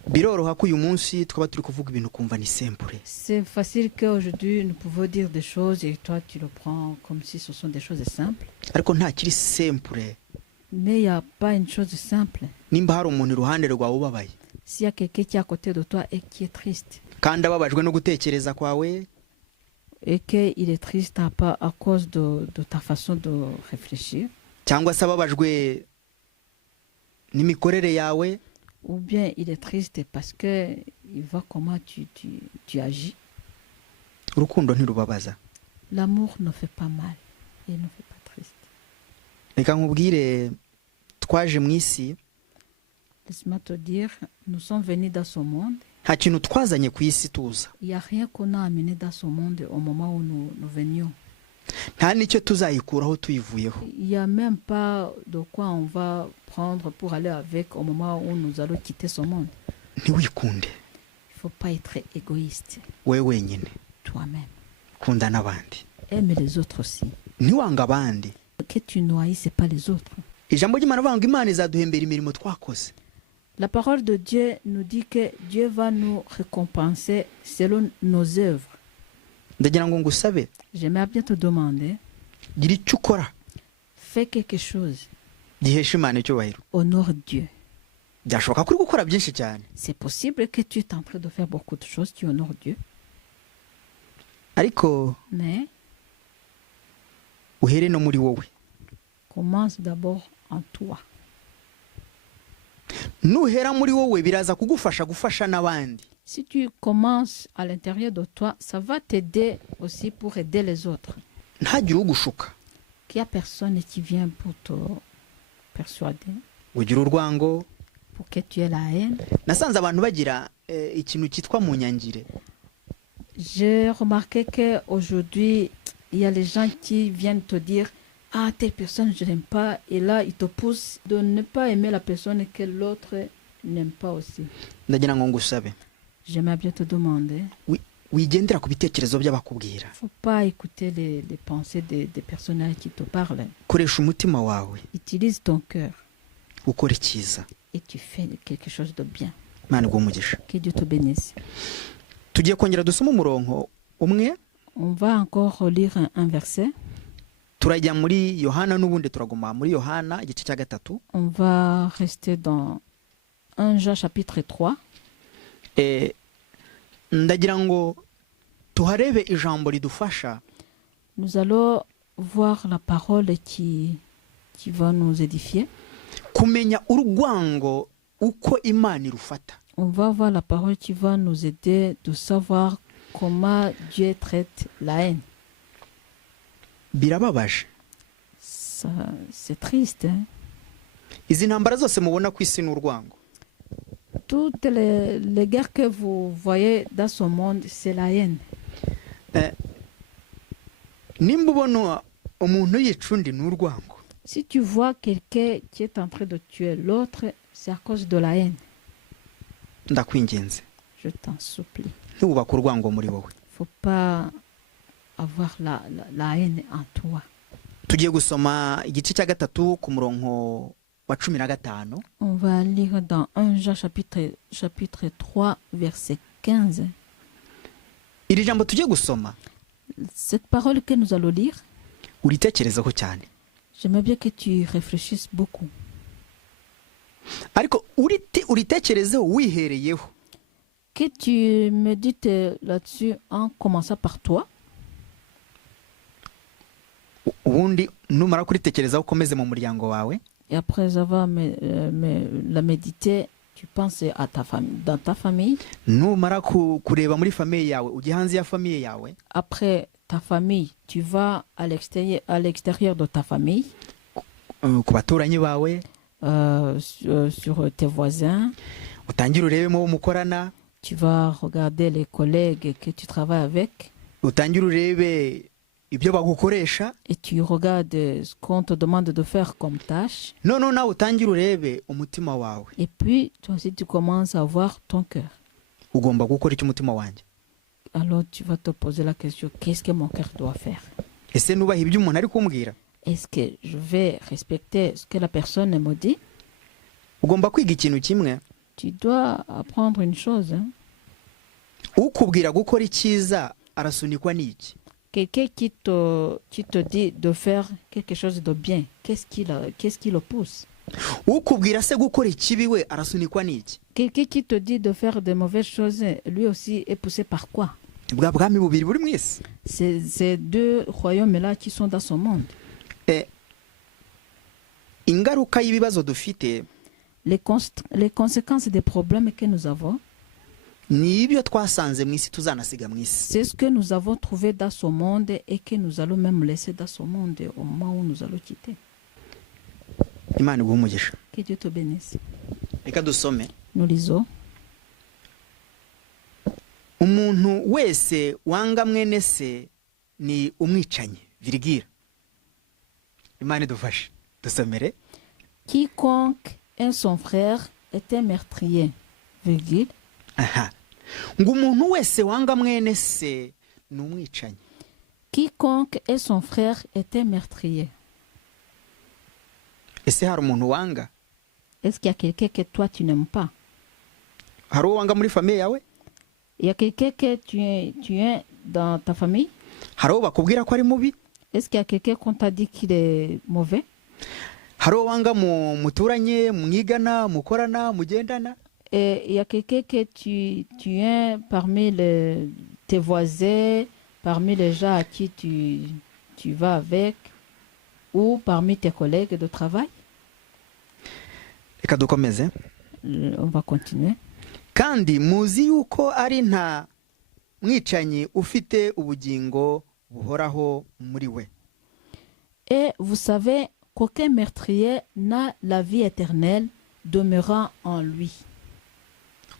Biroroha ko uyu munsi twaba turi kuvuga ibintu kumva ni simple. C'est facile qu'aujourd'hui nous pouvons dire des choses et toi tu le prends comme si ce sont des choses simples. Ariko nta kiri simple. Mais il n'y a pas une chose simple. Nimba hari umuntu iruhande rwawe ubabaye, S'il y a quelqu'un qui est à côté de toi et qui est triste, kandi ababajwe no gutekereza kwawe, et qu'il est triste à cause de ta façon de réfléchir, cyangwa se ababajwe n'imikorere yawe, ou bien il est triste parce qu'il voit comment tu agis, urukundo ntirubabaza. l'amour ne fait pas mal et ne fait pas triste. Reka nkubwire, twaje mu isi, Laisse-moi te dire, nous sommes venus dans ce monde. nta kintu twazanye ku isi tuza, Il n'y a rien qu'on a amené dans ce monde au moment où nous venions. nta n'icyo tuzayikuraho tuyivuyeho. Il n'y a même pas de quoi on va prendre pour aller avec au moment où nous allons quitter ce monde. Ntiwikunde Il ne faut pas être égoïste. wowe wenyine, Toi-même. kunda n'abandi, Aime les autres aussi. ntiwanga abandi. Que tu nourrisses pas les autres. Ijambo ry'Imana rivuga ngo Imana izaduhembera imirimo twakoze. La parole de Dieu nous dit que Dieu va nous récompenser selon nos œuvres. Ndagira ngo ngusabe, J'aimerais bien te demander, gira icyo ukora fais quelque chose, gihesha Imana icyubahiro. honore Dieu. Byashoboka ko uri gukora byinshi cyane, C'est possible que tu es en train de faire beaucoup de choses, tu honores Dieu, ariko mais uhere no muri wowe. commence d'abord en toi. Nuhera muri wowe biraza kugufasha gufasha n'abandi. Si tu commences à l'intérieur de toi, ça va t'aider aussi pour aider les autres. Ntagire ugushuka, qu'il n'y a personne qui vient pour te persuader, ugira urwango. pour que tu aies la haine. Nasanze abantu bagira ikintu cyitwa mu nyangire. J'ai remarqué qu'aujourd'hui, il y a les gens qui viennent te dire « Ah, telle personne, je n'aime pas ». Et là, ils te poussent de ne pas aimer la personne que l'autre n'aime pas aussi. Ndagira ngo ngusabe J'aimerais bien te demander, wigendera ku bitekerezo by'abakubwira. il ne faut pas écouter les pensées des personnages qui te parlent. Koresha umutima wawe Utilise ton cœur ukora icyiza. et tu fais quelque chose de bien. Imana iguhe umugisha. Que Dieu te bénisse. Tugiye kongera dusoma umurongo umwe. On va encore lire un verset. Turajya muri Yohana n'ubundi turaguma muri Yohana igice cya gatatu. On va rester dans 1 Jean chapitre 3. Ndagira ngo tuharebe ijambo ridufasha. Nous allons voir la parole qui va nous édifier. Kumenya urwango uko Imana irufata. On va voir la parole qui va nous aider de savoir comment Dieu traite la haine. Birababaje. C'est triste. Hein? Izi ntambara zose mubona ku isi n'urwango. Toutes les guerres que vous voyez dans ce monde, c'est la haine. Nimba ubona umuntu yica undi n'urwango. Si tu vois quelqu'un qui est en train de tuer l'autre, c'est à cause de la haine. Ndakwinginze. Je t'en supplie. Ntubaka urwango muri wowe. Faut pas avoir la haine en toi. Tugiye gusoma igice cya gatatu ku murongo wa 15. On va lire dans 1 Jean chapitre 3 verset 15. Iri jambo tugiye gusoma Cette parole que nous allons lire, uritekerezaho cyane. j'aimerais bien que tu réfléchisses beaucoup. Ariko uritekerezeho wihereyeho. Que tu médites là-dessus en commençant par toi. Ubundi numara kuritekerezaho ukomeze mu muryango wawe. Et après avoir la médité, tu penses à ta famille, dans ta famille. Numara kureba muri famille yawe ujye hanze ya famille yawe. Après ta famille, tu vas à l'extérieur de ta famille. Ku baturanyi bawe. Sur tes voisins. Utangire urebemo mukorana. Tu vas regarder les collègues que tu travailles avec. Utangire urebe ibyo bagukoresha. Et tu regardes ce qu'on te demande de faire comme tâche. Non, nawe utangire urebe umutima wawe. Et puis, toi aussi, tu commences à voir ton cœur. Ugomba gukora iki umutima wanjye. Alors, tu vas te poser la question, qu'est-ce que mon cœur doit faire? Ese nubaha ibyo umuntu ari kumbwira? Est-ce que je vais respecter ce que la personne me dit? Ugomba kwiga ikintu kimwe. Tu dois apprendre une chose. Hein? Ukubwira gukora icyiza arasunikwa n'iki? Quelqu'un qui te dit de faire quelque chose de bien, qu'est-ce qui le pousse? Ukubwira se gukora ikibi we arasunikwa n'iki? Quelqu'un qui te dit de faire de mauvaises choses, lui aussi est poussé par quoi? Bwa bwami bubiri buri mu isi. Ces deux royaumes-là qui sont dans ce monde. Ingaruka y'ibibazo dufite, les conséquences des problèmes que nous avons, ni ibyo twasanze mu isi tuzanasiga mu isi. c'est ce que nous avons trouvé dans ce monde et que nous allons même laisser dans ce monde au moment où nous allons quitter. Imana iguhe umugisha. Que Dieu te bénisse. Reka dusome. Nous lisons. Umuntu wese wanga mwene se ni umwicanyi. Virgile. Imana idufashe. Dusomere. Quiconque aime son frère est un meurtrier. Virgile. Aha. Ngo umuntu wese wanga mwene se ni umwicanyi. Quiconque est son frère est un meurtrier. Ese hari umuntu wanga? Est-ce qu'il y a quelqu'un que toi tu n'aimes pas? Hari uwo wanga muri famille yawe? Il y a quelqu'un que tu es dans ta famille? Hari uwo bakubwira ko ari mubi? Est-ce qu'il y a quelqu'un qu'on t'a dit qu'il est mauvais? Hari uwo wanga muturanye, mwigana, mukorana, mugendana? Et il y a quelqu'un que tu es parmi tes voisins, parmi les gens à qui tu vas avec, ou parmi tes collègues de travail? Reka dukomeze. On va continuer. Kandi muzi yuko ari nta mwicanyi ufite ubugingo buhoraho muri we. Et vous savez qu'aucun meurtrier n'a la vie éternelle demeurant en lui.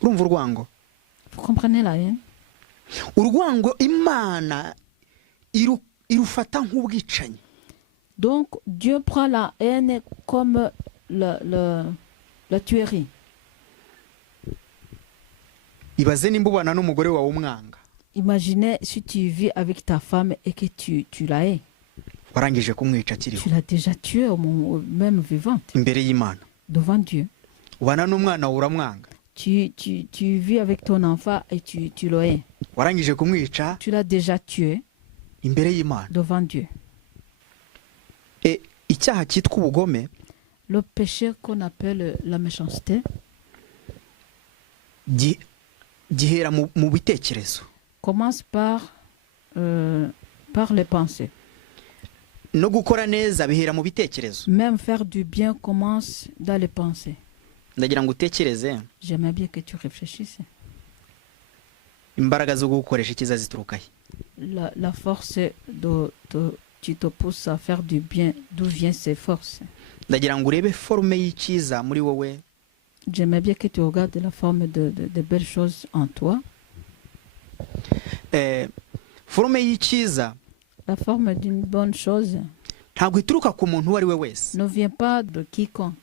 urumva urwango Vous comprenez la haine? urwango imana irufata nk'ubwicanyi. Donc Dieu prend la haine comme la tuerie. Ibaze nimba ubana n'umugore wawe umwanga, Imaginez si tu vis avec ta femme et que tu la hais. warangije kumwica akiriho Tu l'as déjà tué même vivante, imbere y'Imana. devant Dieu. Ubana n'umwana wawe uramwanga, Tu vis avec ton enfant et tu le hais. warangije kumwica Tu l'as déjà tué imbere y'Imana. devant Dieu. Icyaha cyitwa ubugome Le péché qu'on appelle la méchanceté gihera mu bitekerezo. commence par les pensées. No gukora neza bihera mu bitekerezo. Même faire du bien commence dans les pensées. Ndagira ngo utekereze J'aimerais bien que tu réfléchisses. imbaraga zo gukoresha icyiza zituruka he? La force tu te pousses à faire du bien, d'où viennent ces forces? Ndagira ngo urebe forume y'icyiza muri wowe, J'aimerais bien que tu regardes la forme de belles choses en toi. forume y'icyiza La forme d'une bonne chose ntabwo ituruka ku muntu uwo ari we wese, ne vient pas de quiconque.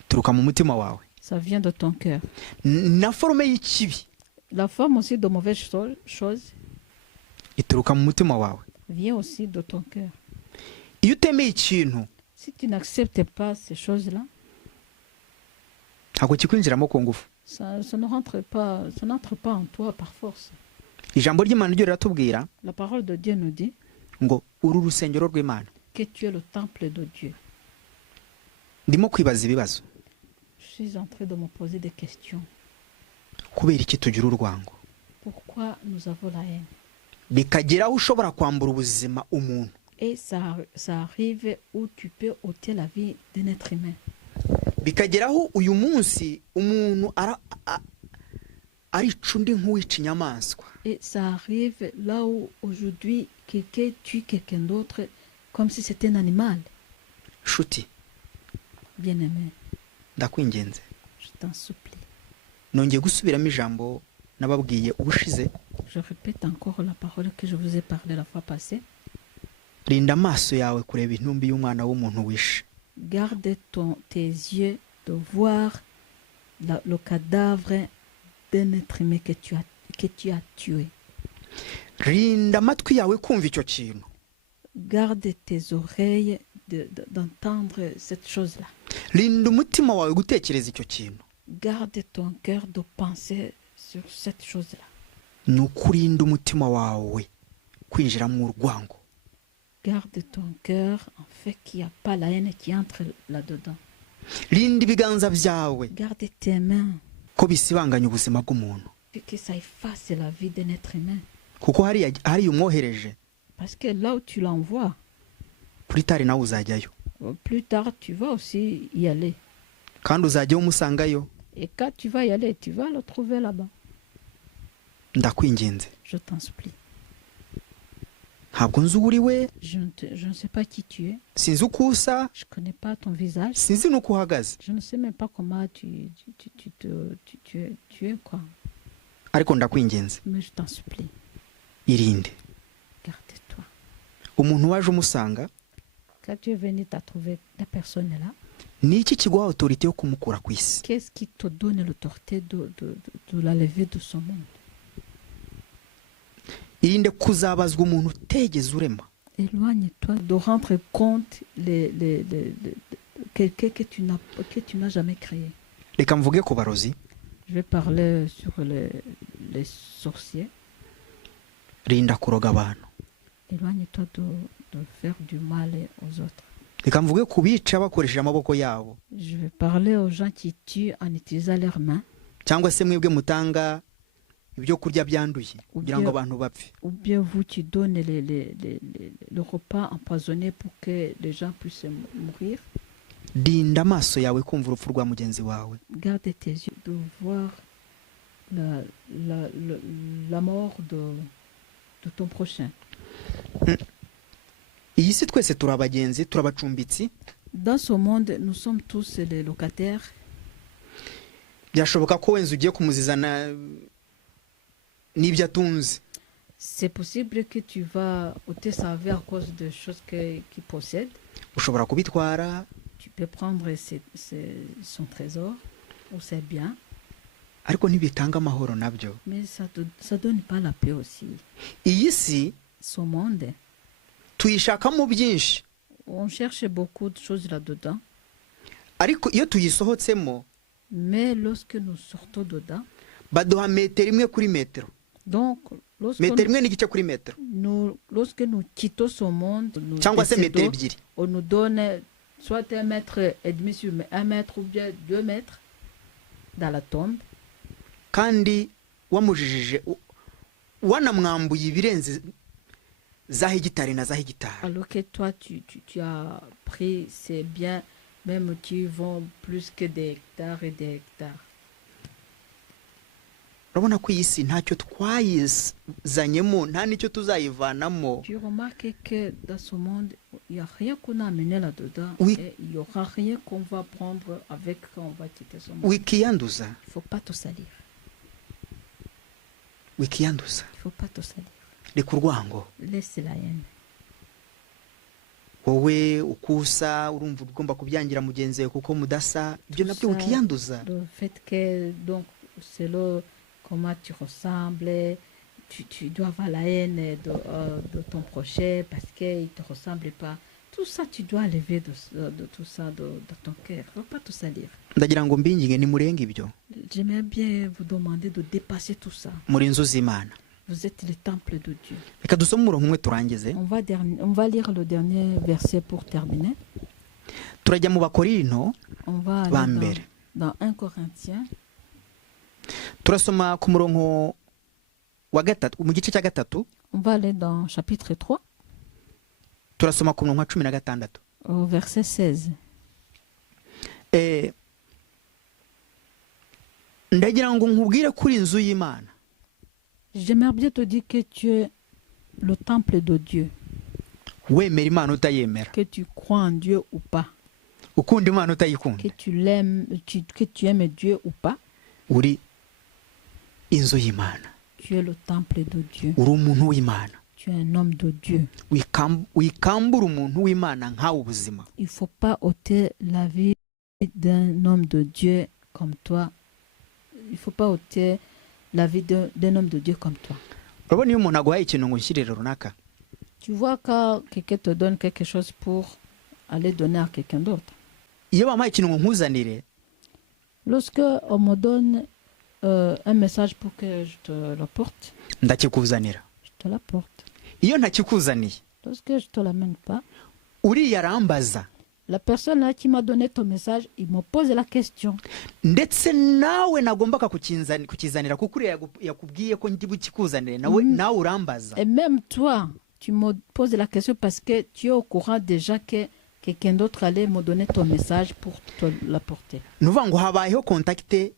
ituruka mu mutima wawe. Ça vient de ton cœur. Na forume y'ikibi La forme aussi de mauvaises choses ituruka mu mutima wawe. vient aussi de ton cœur. Iyo utemeye ikintu Si tu n'acceptes pas ces choses-là, ntabwo kikwinjiramo ku ngufu. ça n'entre pas en toi par force. Ijambo ry'Imana ryo riratubwira La parole de Dieu nous dit ngo uru rusengero rw'Imana. que tu es le temple de Dieu. Ndimo kwibaza ibibazo, Je suis en train de me poser des questions. kubera iki tugira urwango, Pourquoi nous avons la haine? bikageraho ushobora kwambura ubuzima umuntu. Et ça arrive où tu peux ôter la vie d'un être humain. Bikageraho uyu munsi umuntu arica undi nk'uwica inyamaswa. Et ça arrive là où aujourd'hui quelqu'un tue quelqu'un d'autre comme si c'était un animal. Shuti, Bien-aimé, ndakwingenze, je t'en supplie. nongeye gusubiramo ijambo nababwiye ubushize. Je répète encore la parole que je vous ai parlé la fois passée. Rinda amaso yawe kureba intumbi y'umwana w'umuntu wishe. Garde tes yeux de voir le cadavre d'un être humain que tu as tué. Rinda amatwi yawe kumva icyo kintu. Garde tes oreilles d'entendre cette chose-là. Rinda umutima wawe gutekereza icyo kintu. Garde ton cœur de penser sur cette chose-là. Ni ukurinda umutima wawe kwinjiramo urwango. Garde ton cœur en fait qu'il n'y a pas la haine qui entre là-dedans. Rinda ibiganza byawe Garde tes mains ko bisibanganya ubuzima bw'umuntu. que ça efface la vie d'un être humain. Kuko hari umwohereje, Parce que là où tu l'envoies, kuri tari nawe uzajyayo, plus tard tu vas aussi y aller. kandi uzajyayo umusangayo. Et quand tu vas y aller, tu vas le trouver là-bas. Ndakwinginze, Je t'en supplie. ntabwo nzi uwo uri we, Je ne sais pas qui tu es. sinzi uko usa, Je ne connais pas ton visage. sinzi n'uko uhagaze, Je ne sais même pas comment tu es, quoi. ariko ndakwinginze, Mais je t'en supplie. irinde. Garde-toi. Umuntu waje umusanga, Quand tu es venu, tu as trouvé la personne là. ni iki kiguha autorité yo kumukura ku isi? Qu'est-ce qui te donne l'autorité de la lever de son monde? Irinde kuzabazwa umuntu utegeze urema. Éloigne-toi de rendre compte quelqu'un que tu n'as jamais créé. Reka mvuge ku barozi. Je vais parler sur les sorciers. Rinda kuroga abantu. Éloigne-toi de faire du mal aux autres. Reka mvuge ku bica bakoresheje amaboko yabo, Je vais parler aux gens qui tuent en utilisant leurs mains, cyangwa se mwebwe mutanga ibyo kurya byanduye kugira ngo abantu bapfe. ou bien vous qui donnez le repas empoisonné pour que les gens puissent mourir. Rinda amaso yawe kumva urupfu rwa mugenzi wawe. Garde tes yeux de voir la mort de ton prochain. iyi si twese turi abagenzi, turi abacumbitsi. Dans ce monde, nous sommes tous les locataires. Byashoboka ko wenze ugiye kumuzizana n'ibyo atunze. C'est possible que tu vas te servir à cause de choses qu'il possède. Ushobora kubitwara, Tu peux prendre son trésor ou ses biens, ariko ntibitanga amahoro nabyo. mais ça donne pas la paix aussi. Iyi si Ce monde, tuyishakamo byinshi, on cherche beaucoup de choses là-dedans, ariko iyo tuyisohotsemo mais lorsque nous sortons dedans, baduha metero imwe kuri metero, donc lorsque metero imwe n'igice kuri metero, lorsque nous quittons ce monde, nous cyangwa se metero décédons, ebyiri. on nous donne soit 1,5 mètre sur 1 mètre ou bien 2 mètres dans la tombe, kandi wamujijije wanamwambuye ibirenze za hegitari na za hegitari. alors que toi tu as pris ces biens même qui vont plus que des hectares et des hectares. Urabona ko iyi si ntacyo twayizanyemo, nta n'icyo tuzayivanamo. Tu remarques que dans ce monde, il n'y a rien qu'on a amené là-dedans, Oui. et il n'y aura rien qu'on va prendre avec quand on va quitter ce monde. Wikiyanduza, Il ne faut pas te salir. wikiyanduza. Il ne faut pas te salir. Reka urwango. Laisse la haine. Wowe ukusa urumva ugomba kubyangira mugenzi wawe kuko mudasa, ibyo nabyo Gusa, wikiyanduza. Le fait que, donc, selon comment tu ressembles, tu dois avoir la haine de ton prochain parce qu'il ne te ressemble pas. Tout ça, tu dois lever de tout ça de ton cœur. Il ne faut pas te salir. Ndagira ngo mbinginge nimurenge ibyo. J'aimerais bien vous demander de dépasser tout ça. Muri inzu z'Imana. Vous êtes le temple de Dieu. Reka dusome umurongo umwe turangize. On va lire le dernier verset pour terminer. Turajya mu Bakorinto On va ba aller mbere. dans 1 Corinthiens. Turasoma ku murongo wa gatatu, mu gice cya gatatu. On va aller dans chapitre 3, Turasoma ku murongo wa 16. au verset 16. Ndagira ngo nkubwire kuri inzu y'Imana. J'aimerais bien te dire que tu es le temple de Dieu, Wemera Imana utayemera, que tu crois en Dieu ou pas, ukunda Imana utayikunda, que tu l'aimes, que tu aimes Dieu ou pas. uri inzu y'Imana. Tu es le temple de Dieu. Uri umuntu w'Imana. Tu es un homme de Dieu. Wikambura umuntu w'Imana nkawe ubuzima. Il ne faut pas ôter la vie d'un homme de Dieu comme toi. Il ne faut pas ôter la vie d'un homme de Dieu comme toi. Urabona iyo umuntu aguhaye ikintu ngo nshyirire runaka, Tu vois quand quelqu'un te donne quelque chose pour aller donner à quelqu'un d'autre. iyo bampaye ikintu ngo nkuzanire, Lorsque on me donne un message pour que je te l'apporte, ndakikuzanira. je te l'apporte. Iyo ntakikuzaniye, Lorsque je ne te l'amène pas, uriya arambaza, la personne là qui m'a donné ton message, il me pose la question. ndetse nawe nagombaga kukizanira kuko uriya yakubwiye ko ndi bukikuzanire, nawe urambaza. Et même toi, tu me poses la question parce que tu es au courant déjà que quelqu'un d'autre allait me donner ton message pour te l'apporter. Ni ukuvuga ngo habayeho kontakite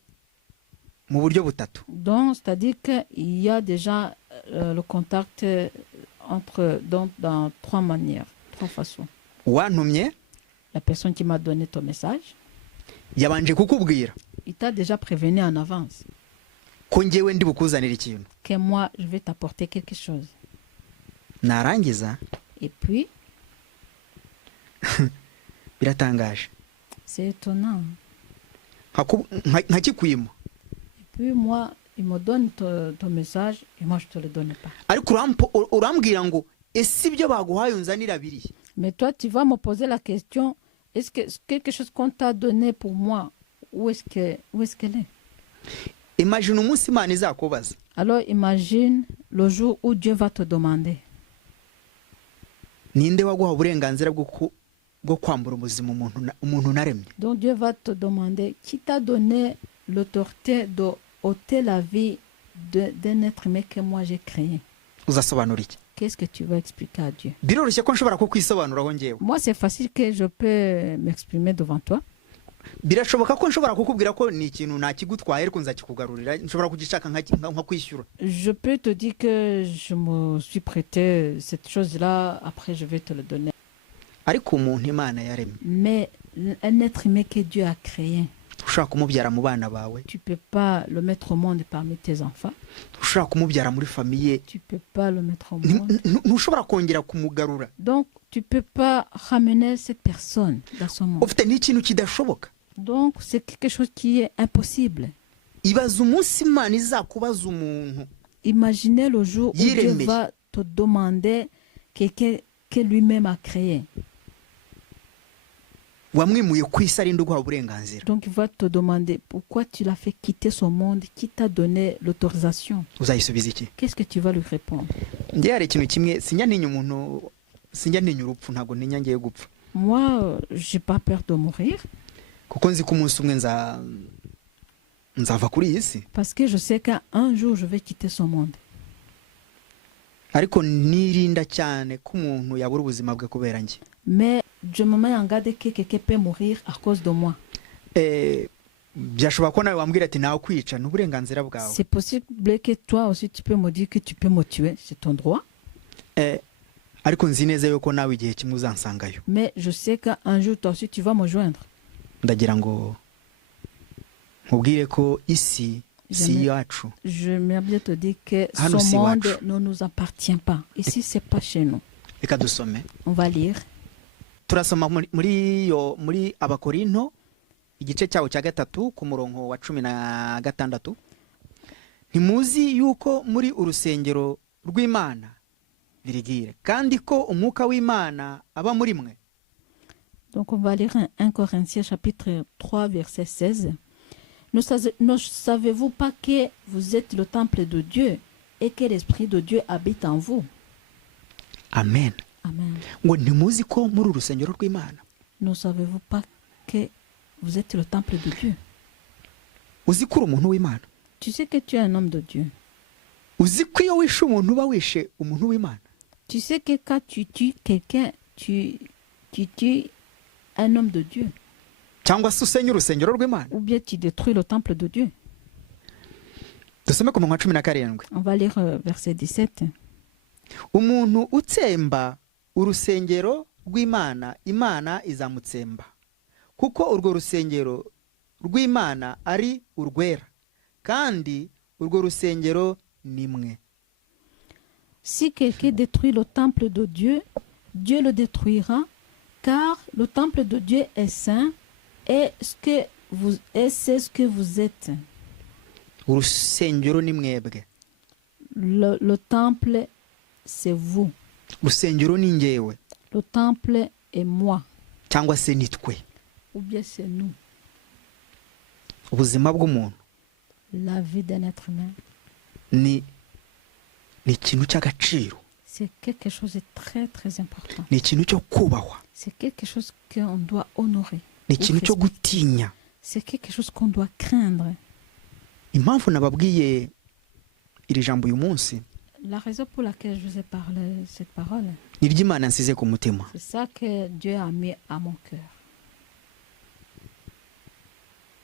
mu buryo butatu. Donc, c'est-à-dire qu'il y a déjà le contact dans 3 manières, 3 façons. Wantumye La personne qui m'a donné ton message, yabanje kukubwira il t'a déjà prévenu en avance ko njyewe ndi bukuzanira ikintu. que moi, je vais t'apporter quelque chose. Narangiza Et puis, biratangaje, c'est étonnant. nkakikwima, Et puis, moi, il me donne ton message et moi, je ne te le donne pas. ariko urambwira ngo ese ibyo baguhaye unzanira biri. Mais toi, tu vas me poser la question, est-ce que quelque chose qu'on t'a donné pour moi, où est-ce qu'elle est? Imagine umunsi Imana izakubaza, Alors imagine le jour où Dieu va te demander, ninde waguha uburenganzira bwo kwambura ubuzima umuntu naremye. donc Dieu va te demander, qui t'a donné l'autorité de ôter la vie d'un être humain que moi j'ai créé? Uzasobanura iki? Qu'est-ce que tu vas expliquer à Dieu? Biroroshye ko nshobora kukwisobanuraho njyewe, Moi, c'est facile que je peux m'exprimer devant toi. birashoboka ko nshobora kukubwira ko ni ikintu ntakigutwaye ariko nzakikugarurira, nshobora kugishaka nka kwishyura. Je peux te dire que je me suis prêté cette chose-là, après je vais te le donner. Ariko umuntu Imana yaremye, Mais un être humain que Dieu a créé, ushobora kumubyara mu bana bawe, tu peux pas le mettre au monde parmi tes enfants. ushobora kumubyara muri famiye, Tu peux pas le mettre au monde. ntushobora kongera kumugarura. Donc, tu peux pas ramener cette personne dans son monde. Ufite n'ikintu kidashoboka. Donc, c'est quelque chose qui est impossible. Ibaza umunsi Imana izakubaza umuntu Imaginez le jour où Dieu Yiremeye. va te demander quelqu'un que lui-même a créé. wamwimuye ku isi ari nduguha uburenganzira. Donc, il va te demander pourquoi tu l'as fait quitter son monde, qui t'a donné l'autorisation. Uzayisubiza iki? Qu'est-ce que tu vas lui répondre? Njye hari ikintu kimwe, sinjya ntinya umuntu, sinjya ntinya urupfu, ntabwo ntinya ngiye gupfa, Moi, j'ai pas peur de mourir kuko nzi ko umunsi umwe nzava kuri iyi si. parce que je sais qu'un jour, je vais quitter son monde. Ariko nirinda cyane ko umuntu yabura ubuzima bwe kubera njye. Mais je me mets en garde que quelqu'un peut mourir à cause de moi. Byashoboka ko nawe wambwira ati nawe kwica ni uburenganzira bwawe. C'est possible que toi aussi, tu peux me dire que tu peux me tuer. C'est ton droit. Ariko nzi neza yuko nawe igihe kimwe uzansangayo. Mais je sais qu'un jour, toi aussi, tu vas me joindre. Ndagira ngo nkubwire ko isi si yacu. J'aimerais bien te dire que Hano ce si monde wacu. ne nous appartient pas. Ici, c'est pas chez nous. Reka dusome. On va lire. Turasoma muri Abakorinto igice cyawo cya 3 ku murongo wa 16. Ntimuzi yuko muri urusengero rw'Imana birigire kandi ko umwuka w'Imana aba muri mwe? Donc, on va lire 1 Corinthiens chapitre 3, verset 16. Ne savez-vous pas que vous êtes le temple de Dieu et que l'Esprit de Dieu habite en vous? Amen. Amen. Ngo ntimuzi ko muri urusengero rw'Imana? Ne savez-vous pas que vous êtes le temple de Dieu? Uzi ko uri umuntu w'Imana? Tu sais que tu es un homme de Dieu. Uzi ko iyo wishe umuntu uba wishe umuntu w'Imana? Tu sais que quand tu tues quelqu'un, tu tues un homme de Dieu. Cyangwa se usenya urusengero rw'Imana? Ou bien tu détruis le temple de Dieu. Dusome ku murongo wa 17. On va lire verset 17. Umuntu utsemba urusengero rw'Imana, Imana izamutsemba, kuko urwo rusengero rw'Imana ari urwera, kandi urwo rusengero ni mwe. Si quelqu'un détruit le temple de Dieu, Dieu le détruira, car le temple de Dieu est saint et c'est ce que vous êtes. Urusengero ni mwebwe. Le temple, c'est vous. Urusengero ni njyewe. Le temple est moi. Cyangwa se ni twe. Ou bien c'est nous. Ubuzima bw'umuntu La vie d'un être humain, ni ikintu cy'agaciro. c'est quelque chose de très très important. Ni ikintu cyo kubahwa. C'est quelque chose qu'on doit honorer. Ni ikintu cyo gutinya. C'est quelque chose qu'on doit craindre. Impamvu nababwiye iri jambo uyu munsi, La raison pour laquelle je vous ai parlé cette parole, ni ry'Imana nsize ku mutima. c'est ça que Dieu a mis à mon cœur.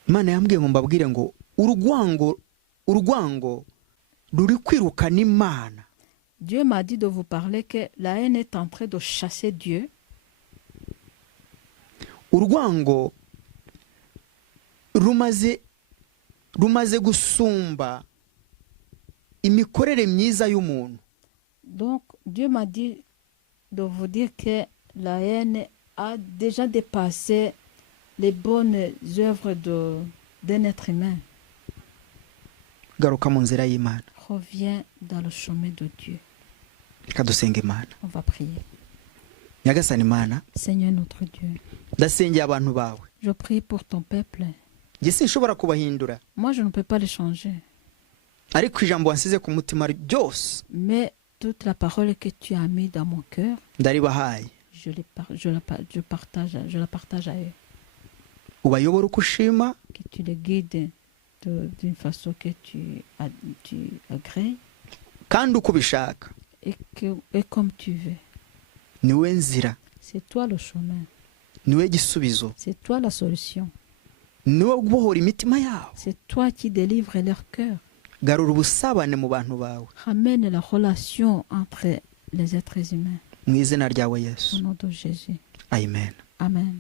Imana yambwiye ngo mbabwire ngo urwango ruri kwirukana Imana. Dieu m'a dit de vous parler que la haine est en train de chasser Dieu. Urwango rumaze gusumba imikorere myiza y'umuntu. Donc, Dieu m'a dit de vous dire que la haine a déjà dépassé les bonnes œuvres d'un être humain. Garuka mu nzira y'Imana. Reviens dans le chemin de Dieu. Reka dusenge Imana. On va prier. Nyagasani Imana, Seigneur notre Dieu, ndasengeye abantu bawe. je prie pour ton peuple. Njye sinshobora kubahindura, Moi, je ne peux pas les changer. ariko ijambo wansize ku mutima ryose Mais toute la parole que tu as mis dans mon cœur, ndaribahaye. je la partage à eux. Ubayobora uko ushima, Que tu les guides d'une façon que tu agrées kandi uko ubishaka. et comme tu veux. Niwe nzira, C'est toi le chemin. niwe gisubizo. C'est toi la solution. niwo gubohora imitima yabo. C'est toi qui délivres leur cœur. Garura ubusabane mu bantu bawe Ramène la relation entre les êtres humains. mu izina ryawe Au Yesu. nom de Jésus. Amen. Amen.